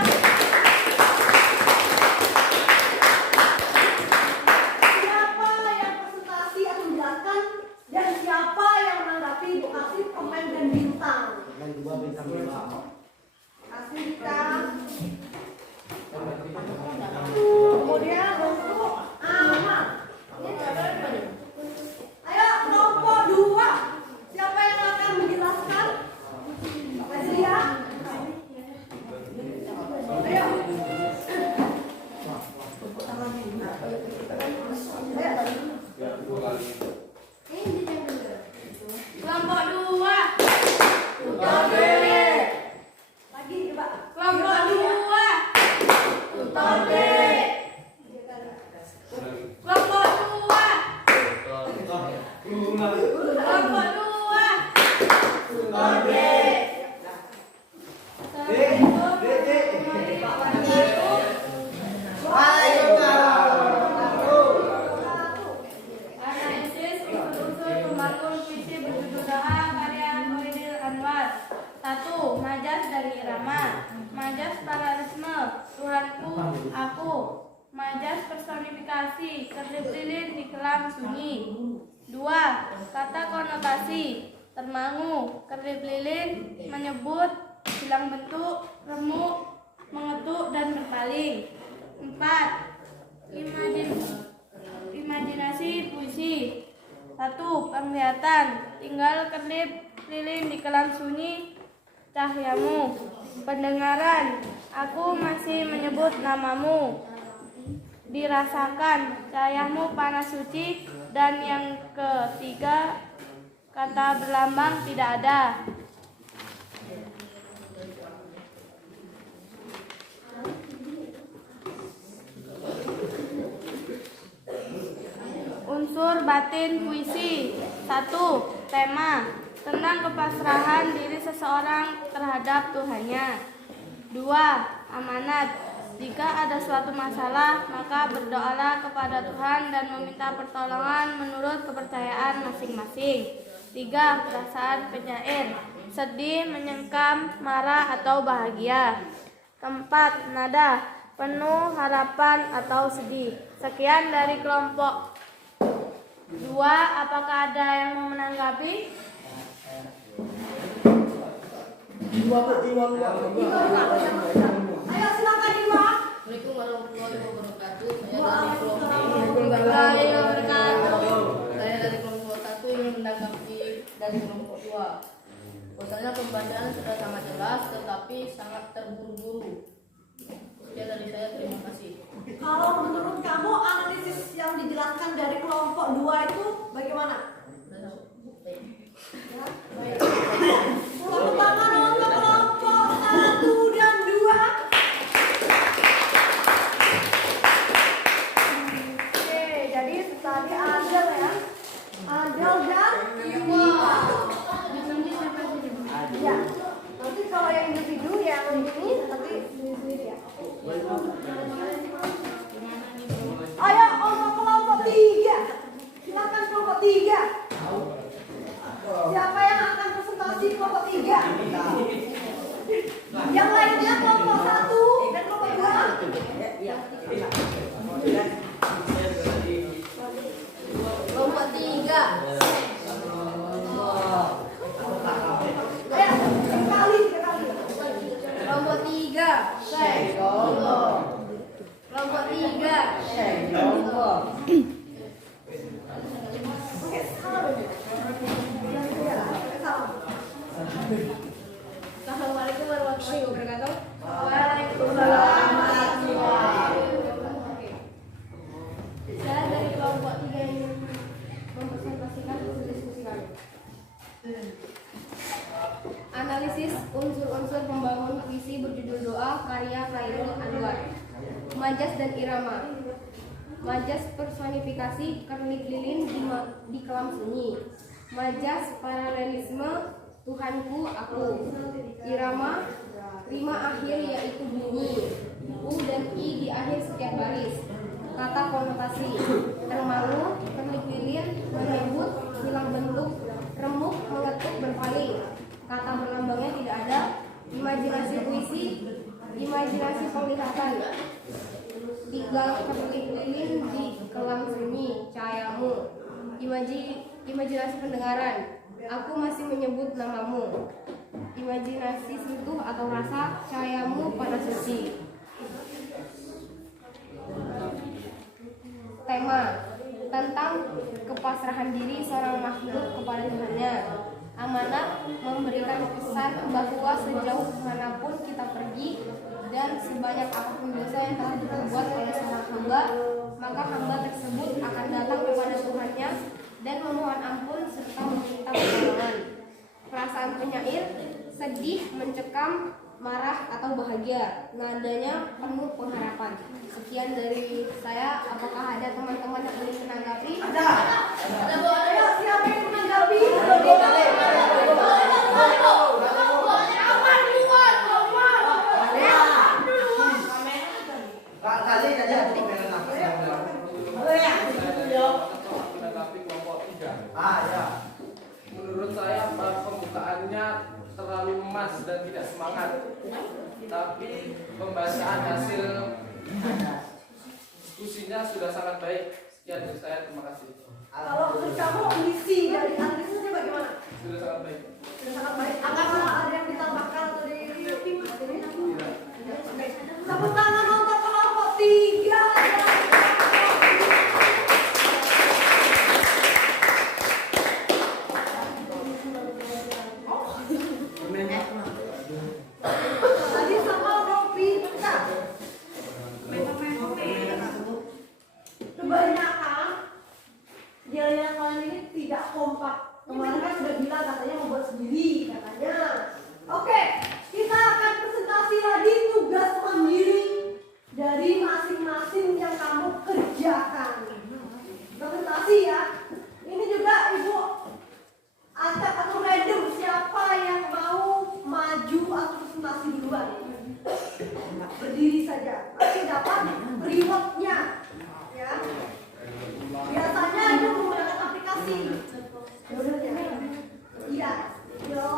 Siapa yang presentasi atau menjelaskan dan siapa yang menanggapi Ibu kasih komen dan bintang? Dan 2 bintang 5. Kasih Dika. Kemudian untuk Amal. Ayo kelompok 2. Siapa yang akan menjelaskan? Kasih ya. Ayo. Kelompok 2. Lagi coba. Kelompok 2. Tutor B. Kelompok 2. Kelompok 2. Tutor B. Analisis unsur-unsur pembangun puisi berjudul Doa karya Hoidil Anwar. 1. Majas dari irama. Majas paralisme, Tuhanku, aku. Majas personifikasi, kerlip lilin di kelam sunyi. 2. Kata konotasi, termangu, kerlip lilin, menyebut, hilang bentuk, remuk, mengetuk, dan berpaling. 4. Imajinasi puisi. 1. Penglihatan, tinggal kerlip lilin di kelam sunyi, cahayamu. Pendengaran, aku masih menyebut namamu. Dirasakan, cahayamu panas suci. Dan yang ketiga, kata berlambang tidak ada. Unsur batin puisi. 1. Tema tentang kepasrahan diri seseorang terhadap Tuhannya. 2. Amanat, jika ada suatu masalah maka berdoalah kepada Tuhan dan meminta pertolongan menurut kepercayaan masing-masing. 3. Perasaan penyair, sedih, menyengkam, marah, atau bahagia. 4. Nada, penuh harapan atau sedih. Sekian dari kelompok 2. Apakah ada yang mau menanggapi? Ayo silakan Ima. Assalamualaikum warahmatullahi wabarakatuh. Saya dari kelompok 1 ingin menanggapi dari kelompok 2. Bahwasanya pembacaan sudah sangat jelas tetapi sangat terburu-buru. Sekian dari saya, terima kasih. Kalau menurut kamu analisis yang dijelaskan dari kelompok 2 itu bagaimana? Ya, baik. Tepuk tangan untuk kelompok 1 dan 2. Oke, jadi tadi Adel ya. Adel dan Ima. Ya. Nanti kalau yang individu yang ini nanti sendiri ya. Ayo untuk kelompok 3. Silakan kelompok 3. Siapa yang akan presentasi kelompok 3? Yang lainnya kelompok 1 dan kelompok 2. Kelompok 3. Ayo, sekali. Kelompok 3. Kelompok 3. Oke, salam. Salam. Assalamualaikum warahmatullahi wabarakatuh. Waalaikumsalam. Saya dari kelompok 3 ingin mempresentasikan diskusi kami. Analisis unsur-unsur pembangun puisi berjudul Doa karya Khairul Anwar. Majas dan irama. Majas personifikasi kernik lilin di kelam sunyi. Majas paralelisme Tuhanku aku. Irama rima akhir yaitu bunyi. U dan I di akhir setiap baris. Kata konotasi. Termangu, kernik lilin, menyebut, hilang bentuk, remuk, mengetuk, berpaling. Kata berlambangnya tidak ada. Imajinasi puisi, imajinasi penglihatan. Tinggal kernik lilin di kelam sunyi, cahayamu. Imajinasi pendengaran. Aku masih menyebut namamu. Imajinasi sentuh atau rasa, cahayamu panas suci. Tema tentang kepasrahan diri seorang makhluk kepada Tuhannya. Amanat memberikan pesan bahwa sejauh manapun kita pergi dan sebanyak apapun dosa yang telah diperbuat oleh seorang hamba, maka hamba tersebut akan datang kepada Tuhannya dan memohon ampun serta meminta pertolongan. Perasaan penyair, sedih, mencekam, marah atau bahagia, nadanya penuh pengharapan. Sekian dari saya. Apakah ada teman-teman yang ingin menanggapi? Ada. Ayo, siapa yang menanggapi? Menanggapi kelompok 3. Menurut saya pembukaannya terlalu emas dan tidak semangat. Tapi pembacaan hasil diskusinya sudah sangat baik. Sekian dari saya, terima kasih. Kalau menurut kamu misi dari analisisnya bagaimana? Sudah sangat baik. Sudah sangat baik. Apakah ada yang ditambahkan atau di tepuk tangan untuk kelompok 3. Tadi sama Robita. Kebanyakan jalan kalian ini tidak kompak. Kemarin kan sudah bilang katanya membuat sendiri katanya. Oke, kita akan presentasi lagi tugas mandiri dari masing-masing yang kamu kerjakan. Presentasi ya. Ini juga Ibu acak atau random siapa yang mau maju atau presentasi duluan. Berdiri saja. Nanti dapat rewardnya. Ya. Biasanya Ibu menggunakan aplikasi. Iya. Yo.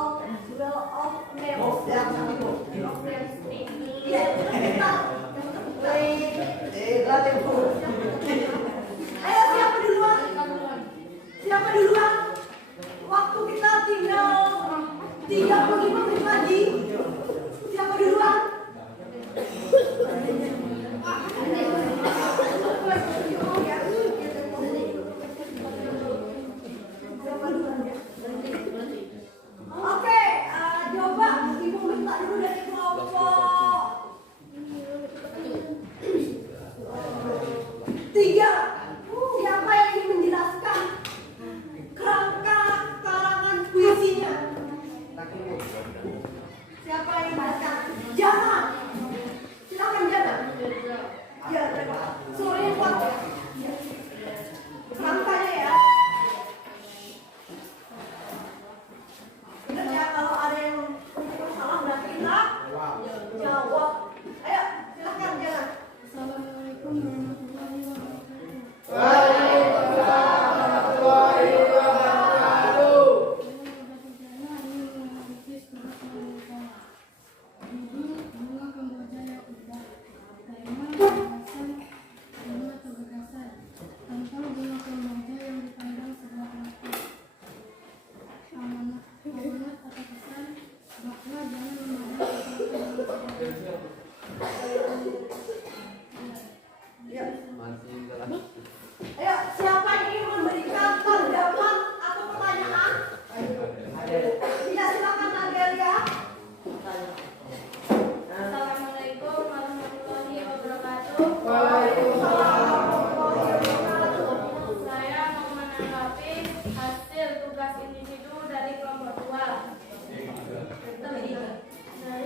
Menanggapi hasil tugas individu dari kelompok 2. Dari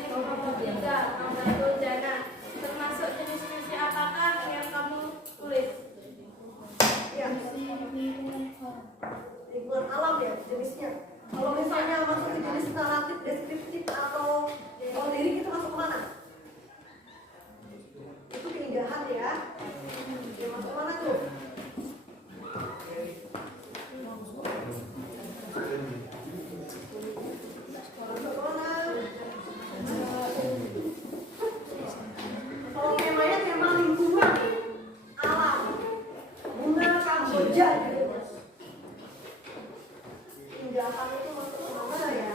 kelompok 3, membantu Jana. Termasuk jenis puisi apakah yang kamu tulis? Ya. Lingkungan alam ya jenisnya. Kalau misalnya masuk ke jenis naratif, deskriptif atau lirik itu masuk ke mana? Itu keindahan ya. Ya masuk ke mana tuh? Masuk ke mana? Kalau temanya tema lingkungan, alam, bunga Kamboja gitu. Keindahan itu masuk ke mana ya?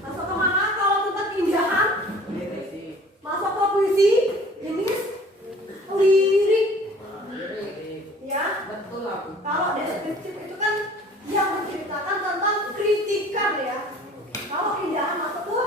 Masuk ke mana kalau tentang keindahan? Masuk ke puisi, ini lirik. Ya. Betul aku. Kalau deskriptif itu kan yang menceritakan tentang kritikan ya. Kalau keindahan masuk ke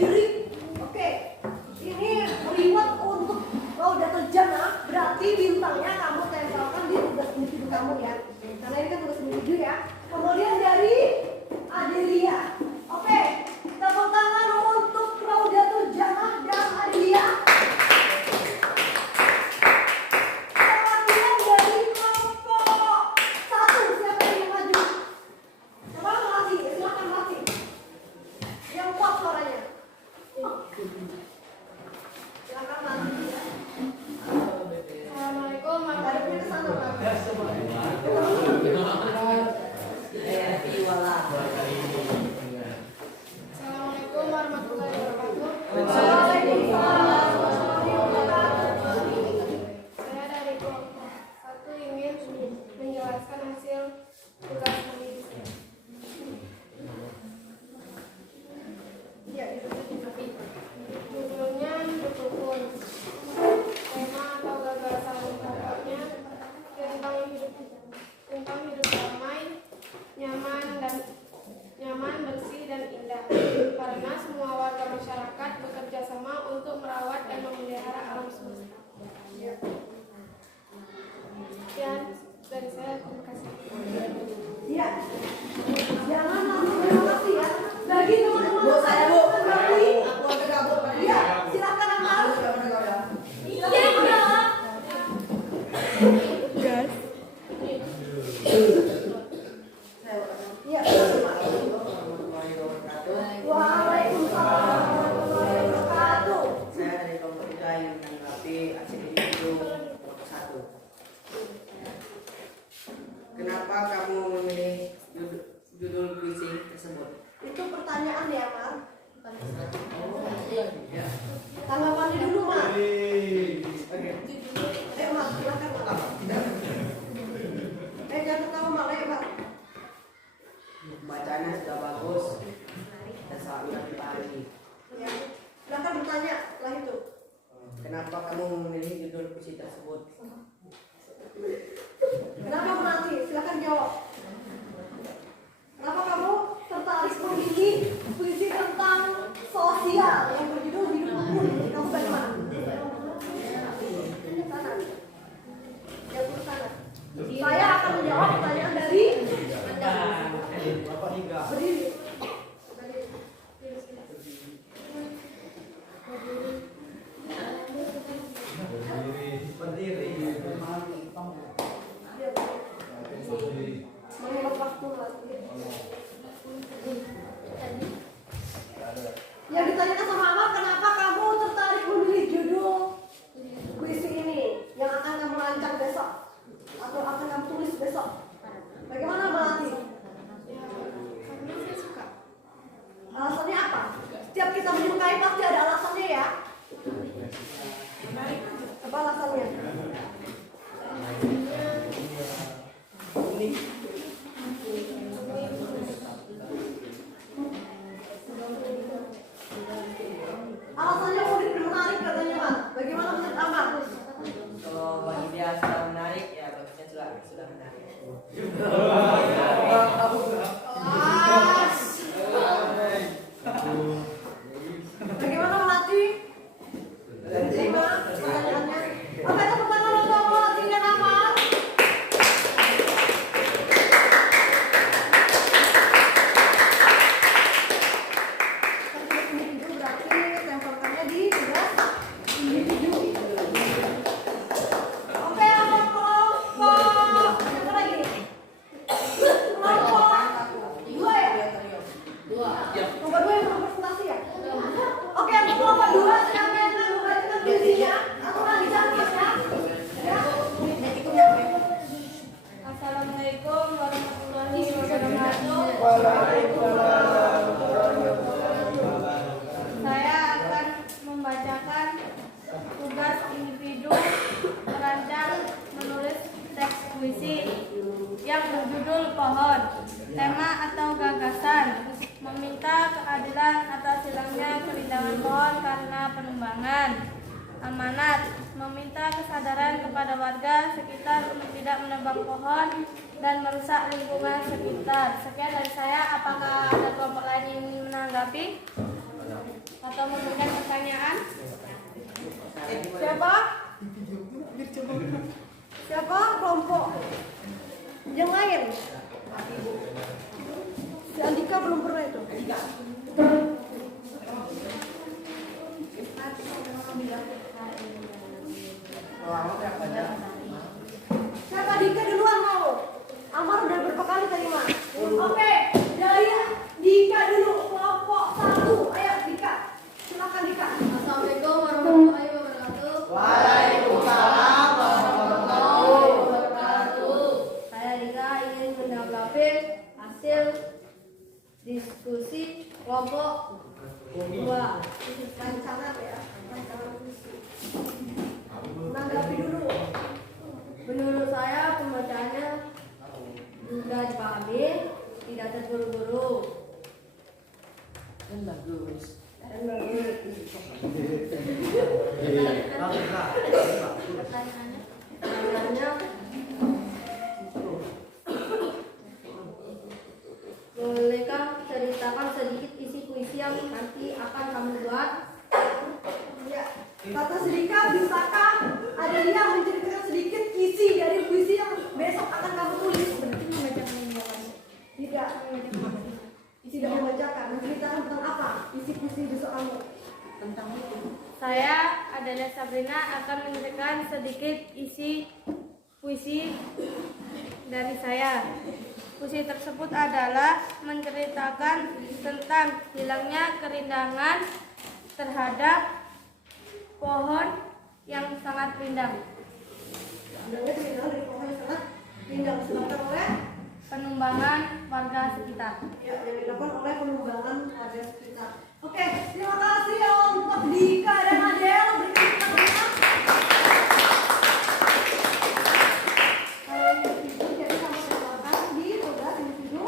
lirik. Oke. Ini reward untuk Raudatul Jannah, berarti bintangnya kamu tempelkan di tugas individu kamu ya. Karena ini kan tugas individu ya. Kemudian dari Adelia. Oke, tepuk tangan untuk Raudatul Jannah dan Adelia. Kemudian dari kelompok 1, siapa yang maju? Coba Melati, silakan Melati. Yang kuat suaranya. Silakan Melati. Assalamualaikum Tarik ke sana, Pak. Assalamualaikum warahmatullahi wabarakatuh. Waalaikumsalam warahmatullahi wabarakatuh. Saya dari kelompok 1 ingin menjelaskan hasil tugas kami di sini. Iya, itu. Judulnya Hidup Rukun. Tema atau gagasan pokoknya tentang hidup damai, nyaman, bersih dan indah. Karena semua warga masyarakat bekerja sama untuk merawat dan memelihara alam semesta. Sekian dari saya, terima kasih. Iya. Jangan langsung terima kasih ya. Bagi teman-teman Bu, saya bu. berbagi. Aku ada kabur. Iya, silakan Amal. Iya, Iya. Waalaikumsalam warahmatullahi wabarakatuh. Saya dari kelompok 3 yang menanggapi hasil individu kelompok 1. Kenapa kamu memilih judul puisi tersebut? Itu pertanyaan ya, Mar. Tanggapannya dulu, Mar. Mar, silakan, Mar. Jangan ketawa, Mar. Mar. Bacanya sudah bagus dan sangat dipahami. Ya. Silakan bertanya setelah itu. Kenapa kamu memilih judul puisi tersebut? Kenapa Melati? Silakan jawab. Kenapa kamu tertarik memilih puisi tentang sosial yang berjudul Hidup Rukun? Kamu bagaimana? Sana. Jawab dulu sana. Saya akan menjawab pertanyaan dari berdiri. Menghemat waktu lagi. Yang ditanyakan sama Amar, kenapa kamu tertarik memilih judul puisi ini yang akan kamu rancang besok atau akan kamu tulis besok? Bagaimana Melati? Ya, karena saya suka. Alasannya apa? Setiap kita menyukai pasti ada alasannya ya. Apa alasannya? Alasannya hilangnya kerindangan pohon karena penumbangan. Amanat, meminta kesadaran kepada warga sekitar untuk tidak menebang pohon dan merusak lingkungan sekitar. Sekian dari saya. Apakah ada kelompok lain yang ingin menanggapi atau memberikan pertanyaan? Siapa? Siapa kelompok yang lain? Si Andika belum pernah itu. Siapa Dika duluan mau? Amar udah berapa kali terima? Oke, dari Dika dulu kelompok 1. Ayo Dika, silakan Dika. Assalamualaikum warahmatullahi wabarakatuh. Waalaikumsalam warahmatullahi wabarakatuh. Saya Dika ingin menanggapi hasil diskusi kelompok 2. Rancangan ya, rancangan visi. Menanggapi dulu. Menurut saya pembacaannya mudah dipahami, tidak terburu-buru. Dan bagus. Pertanyaannya, bolehkah ceritakan sedikit isi puisi yang nanti akan kamu buat? Ya, kata Sedika, bisakah ada yang menceritakan sedikit isi dari puisi yang besok akan kamu tulis? Tidak. Tidak membacakan. Menceritakan tentang apa? Isi puisi besok kamu. Saya adalah Sabrina akan menceritakan sedikit isi puisi dari saya. Puisi tersebut adalah menceritakan tentang hilangnya kerindangan terhadap pohon yang sangat rindang. Hilangnya kerindangan dari pohon yang sangat rindang disebabkan oleh Penumbangan warga sekitar. ya, yang dilakukan oleh penumbangan warga sekitar. Oke, terima kasih untuk Dika dan Adel. Berikan tepuk tangan. Jadi kamu silakan di tugas individu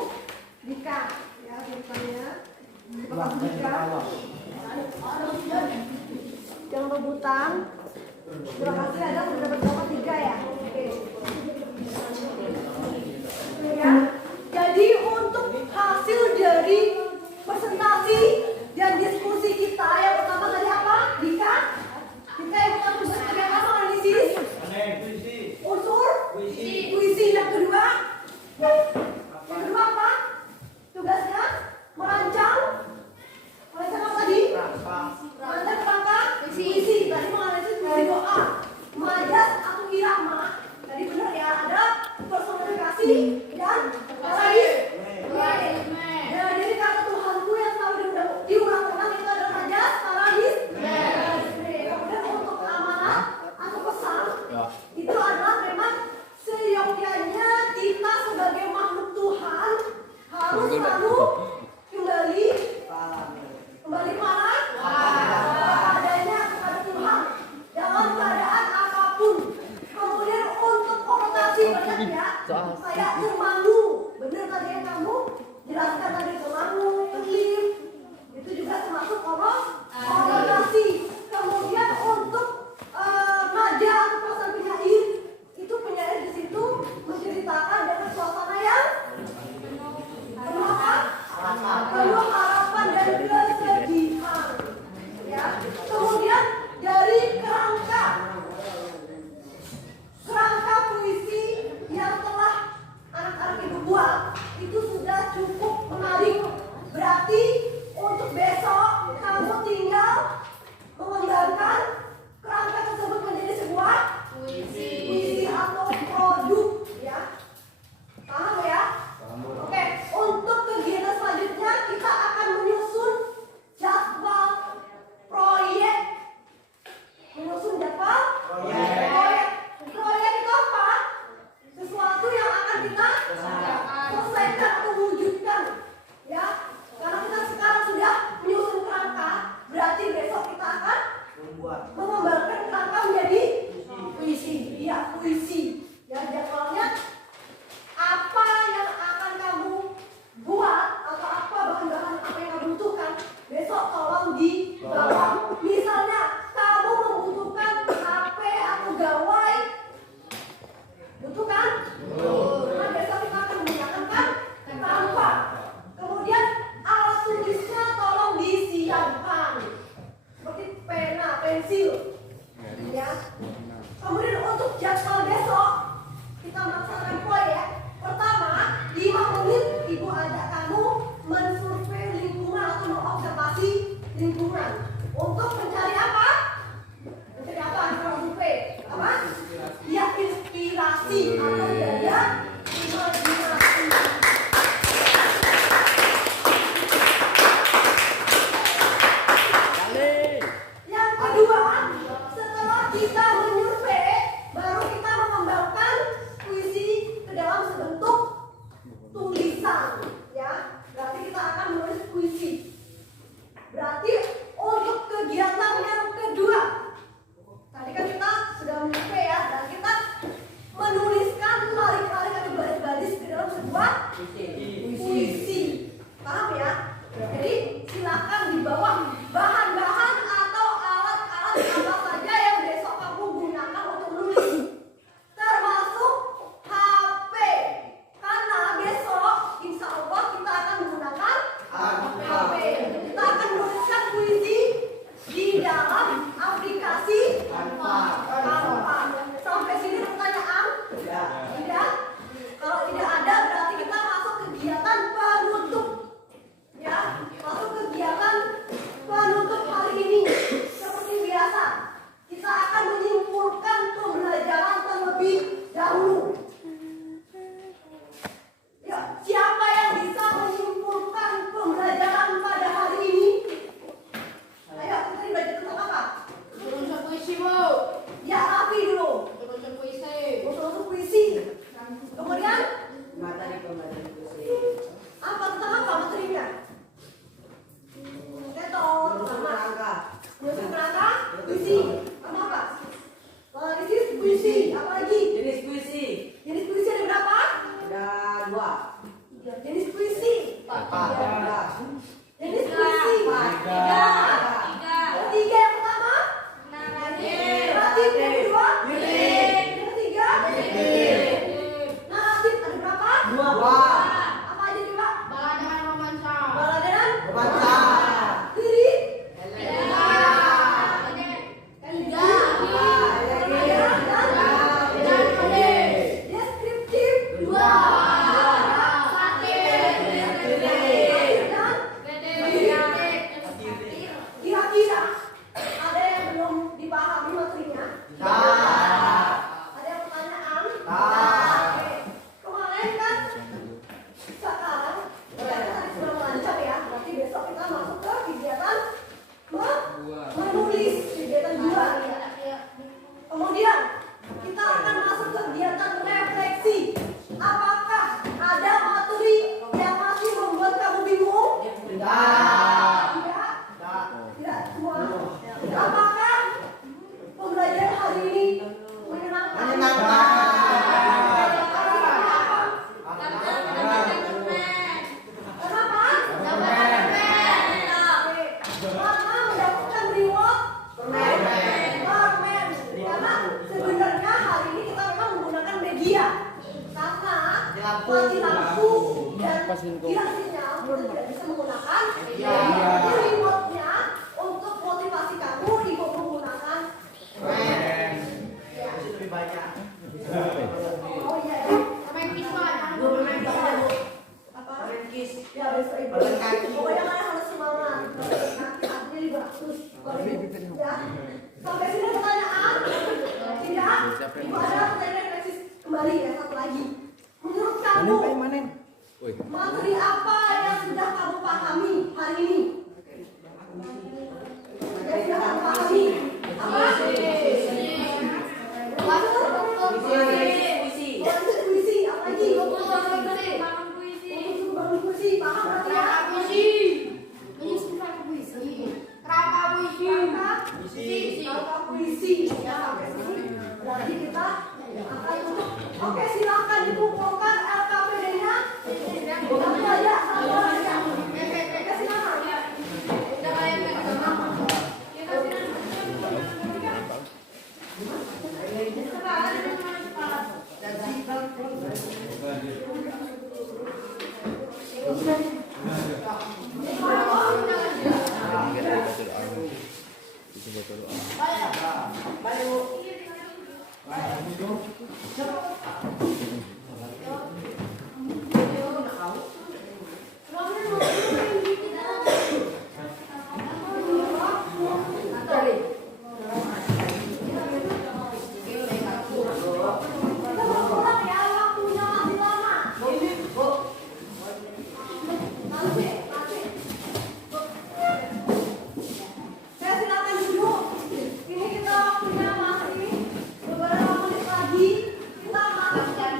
Dika ya ceritanya. Terima kasih Dika. Jangan rebutan. Terima kasih ada sudah berapa 3 ya. Oke. Ya. Jadi untuk hasil dari presentasi dan diskusi kita yang pertama tadi apa? Dika? Dika yang pertama tugas kalian apa? Analisis? Unsur? Puisi. Yang kedua? Yang kedua apa? Tugasnya merancang. Merancang apa tadi? Merancang kerangka puisi. Tadi menganalisis puisi doa. Majas atau irama. Tadi benar ya, ada personifikasi dan apa lagi? Dan diri kata puisi. Sama apa? Kalau di sini puisi, apa lagi? Jenis puisi Jenis puisi ada berapa? ada 2. Jenis puisi. Ada Jenis puisi. Tiga. Tiga yang pertama? Naratif yang kedua? Yang ketiga? Naratif ada berapa? 2. Apa aja coba? Balada dan romansa. Balada dan Romansa. lirik. Tiga. Deskriptif. Dua. Kira-kira ada yang belum dipahami materinya? Ada yang pertanyaan? Oke. Kemarin kan sekarang kita tadi sudah mengancam ya. Berarti besok kita masuk ke kegiatan menulis kegiatan 2. Kemudian kita akan masuk ke kegiatan refleksi. Apakah ada materi yang masih membuat kamu bingung? Tidak. Tidak semua. Apakah pembelajaran hari ini menyenangkan? Kenapa? Karena mendapatkan reward permen. Karena sebenarnya hari ini kita memang menggunakan media. Karena mati lampu dan hilang sinyal kita tidak bisa menggunakan media. Jadi rewardnya untuk motivasi kamu ibu menggunakan Lebih banyak. oh iya ya. Apa? Ya besok ibu. Pokoknya kalian harus semangat. Nanti hasilnya juga bagus. Ya. Sampai sini ada pertanyaan? Tidak? Ibu ada pertanyaan refleksi kembali ya satu lagi. Menurut kamu materi apa yang sudah kamu pahami hari ini? Yang sudah kamu pahami? Apa? Puisi. Apa lagi? Bangun puisi. Paham berarti ya? Kerangka puisi. Ya, sampai sini. Berarti kita akan tutup. Oke, silakan dikumpulkan LKPD-nya. Satu aja. Oke, silakan. Kita mau pulang ya, waktunya masih lama. Nanti. Saya silakan duduk. Ini kita waktunya masih beberapa menit lagi. Kita akan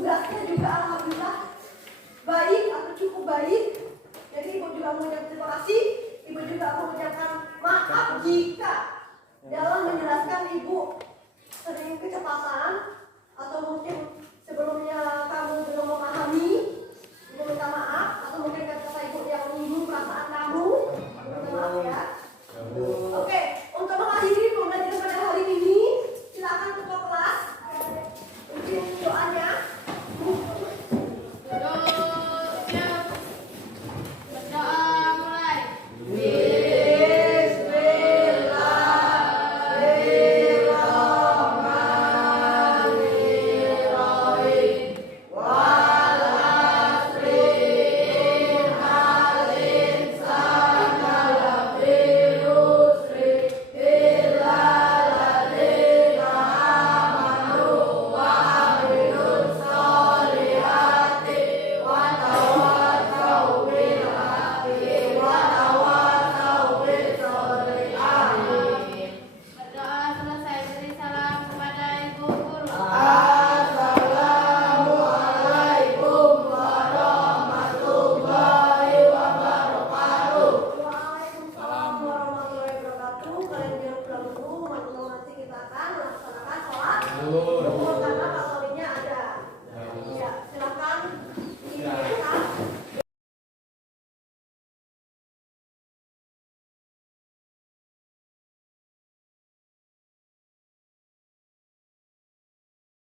tugasnya juga alhamdulillah baik atau cukup baik. Jadi Ibu juga mengucapkan terima kasih. Ibu juga mengucapkan maaf jika dalam menjelaskan Ibu sering kecepatan atau mungkin sebelumnya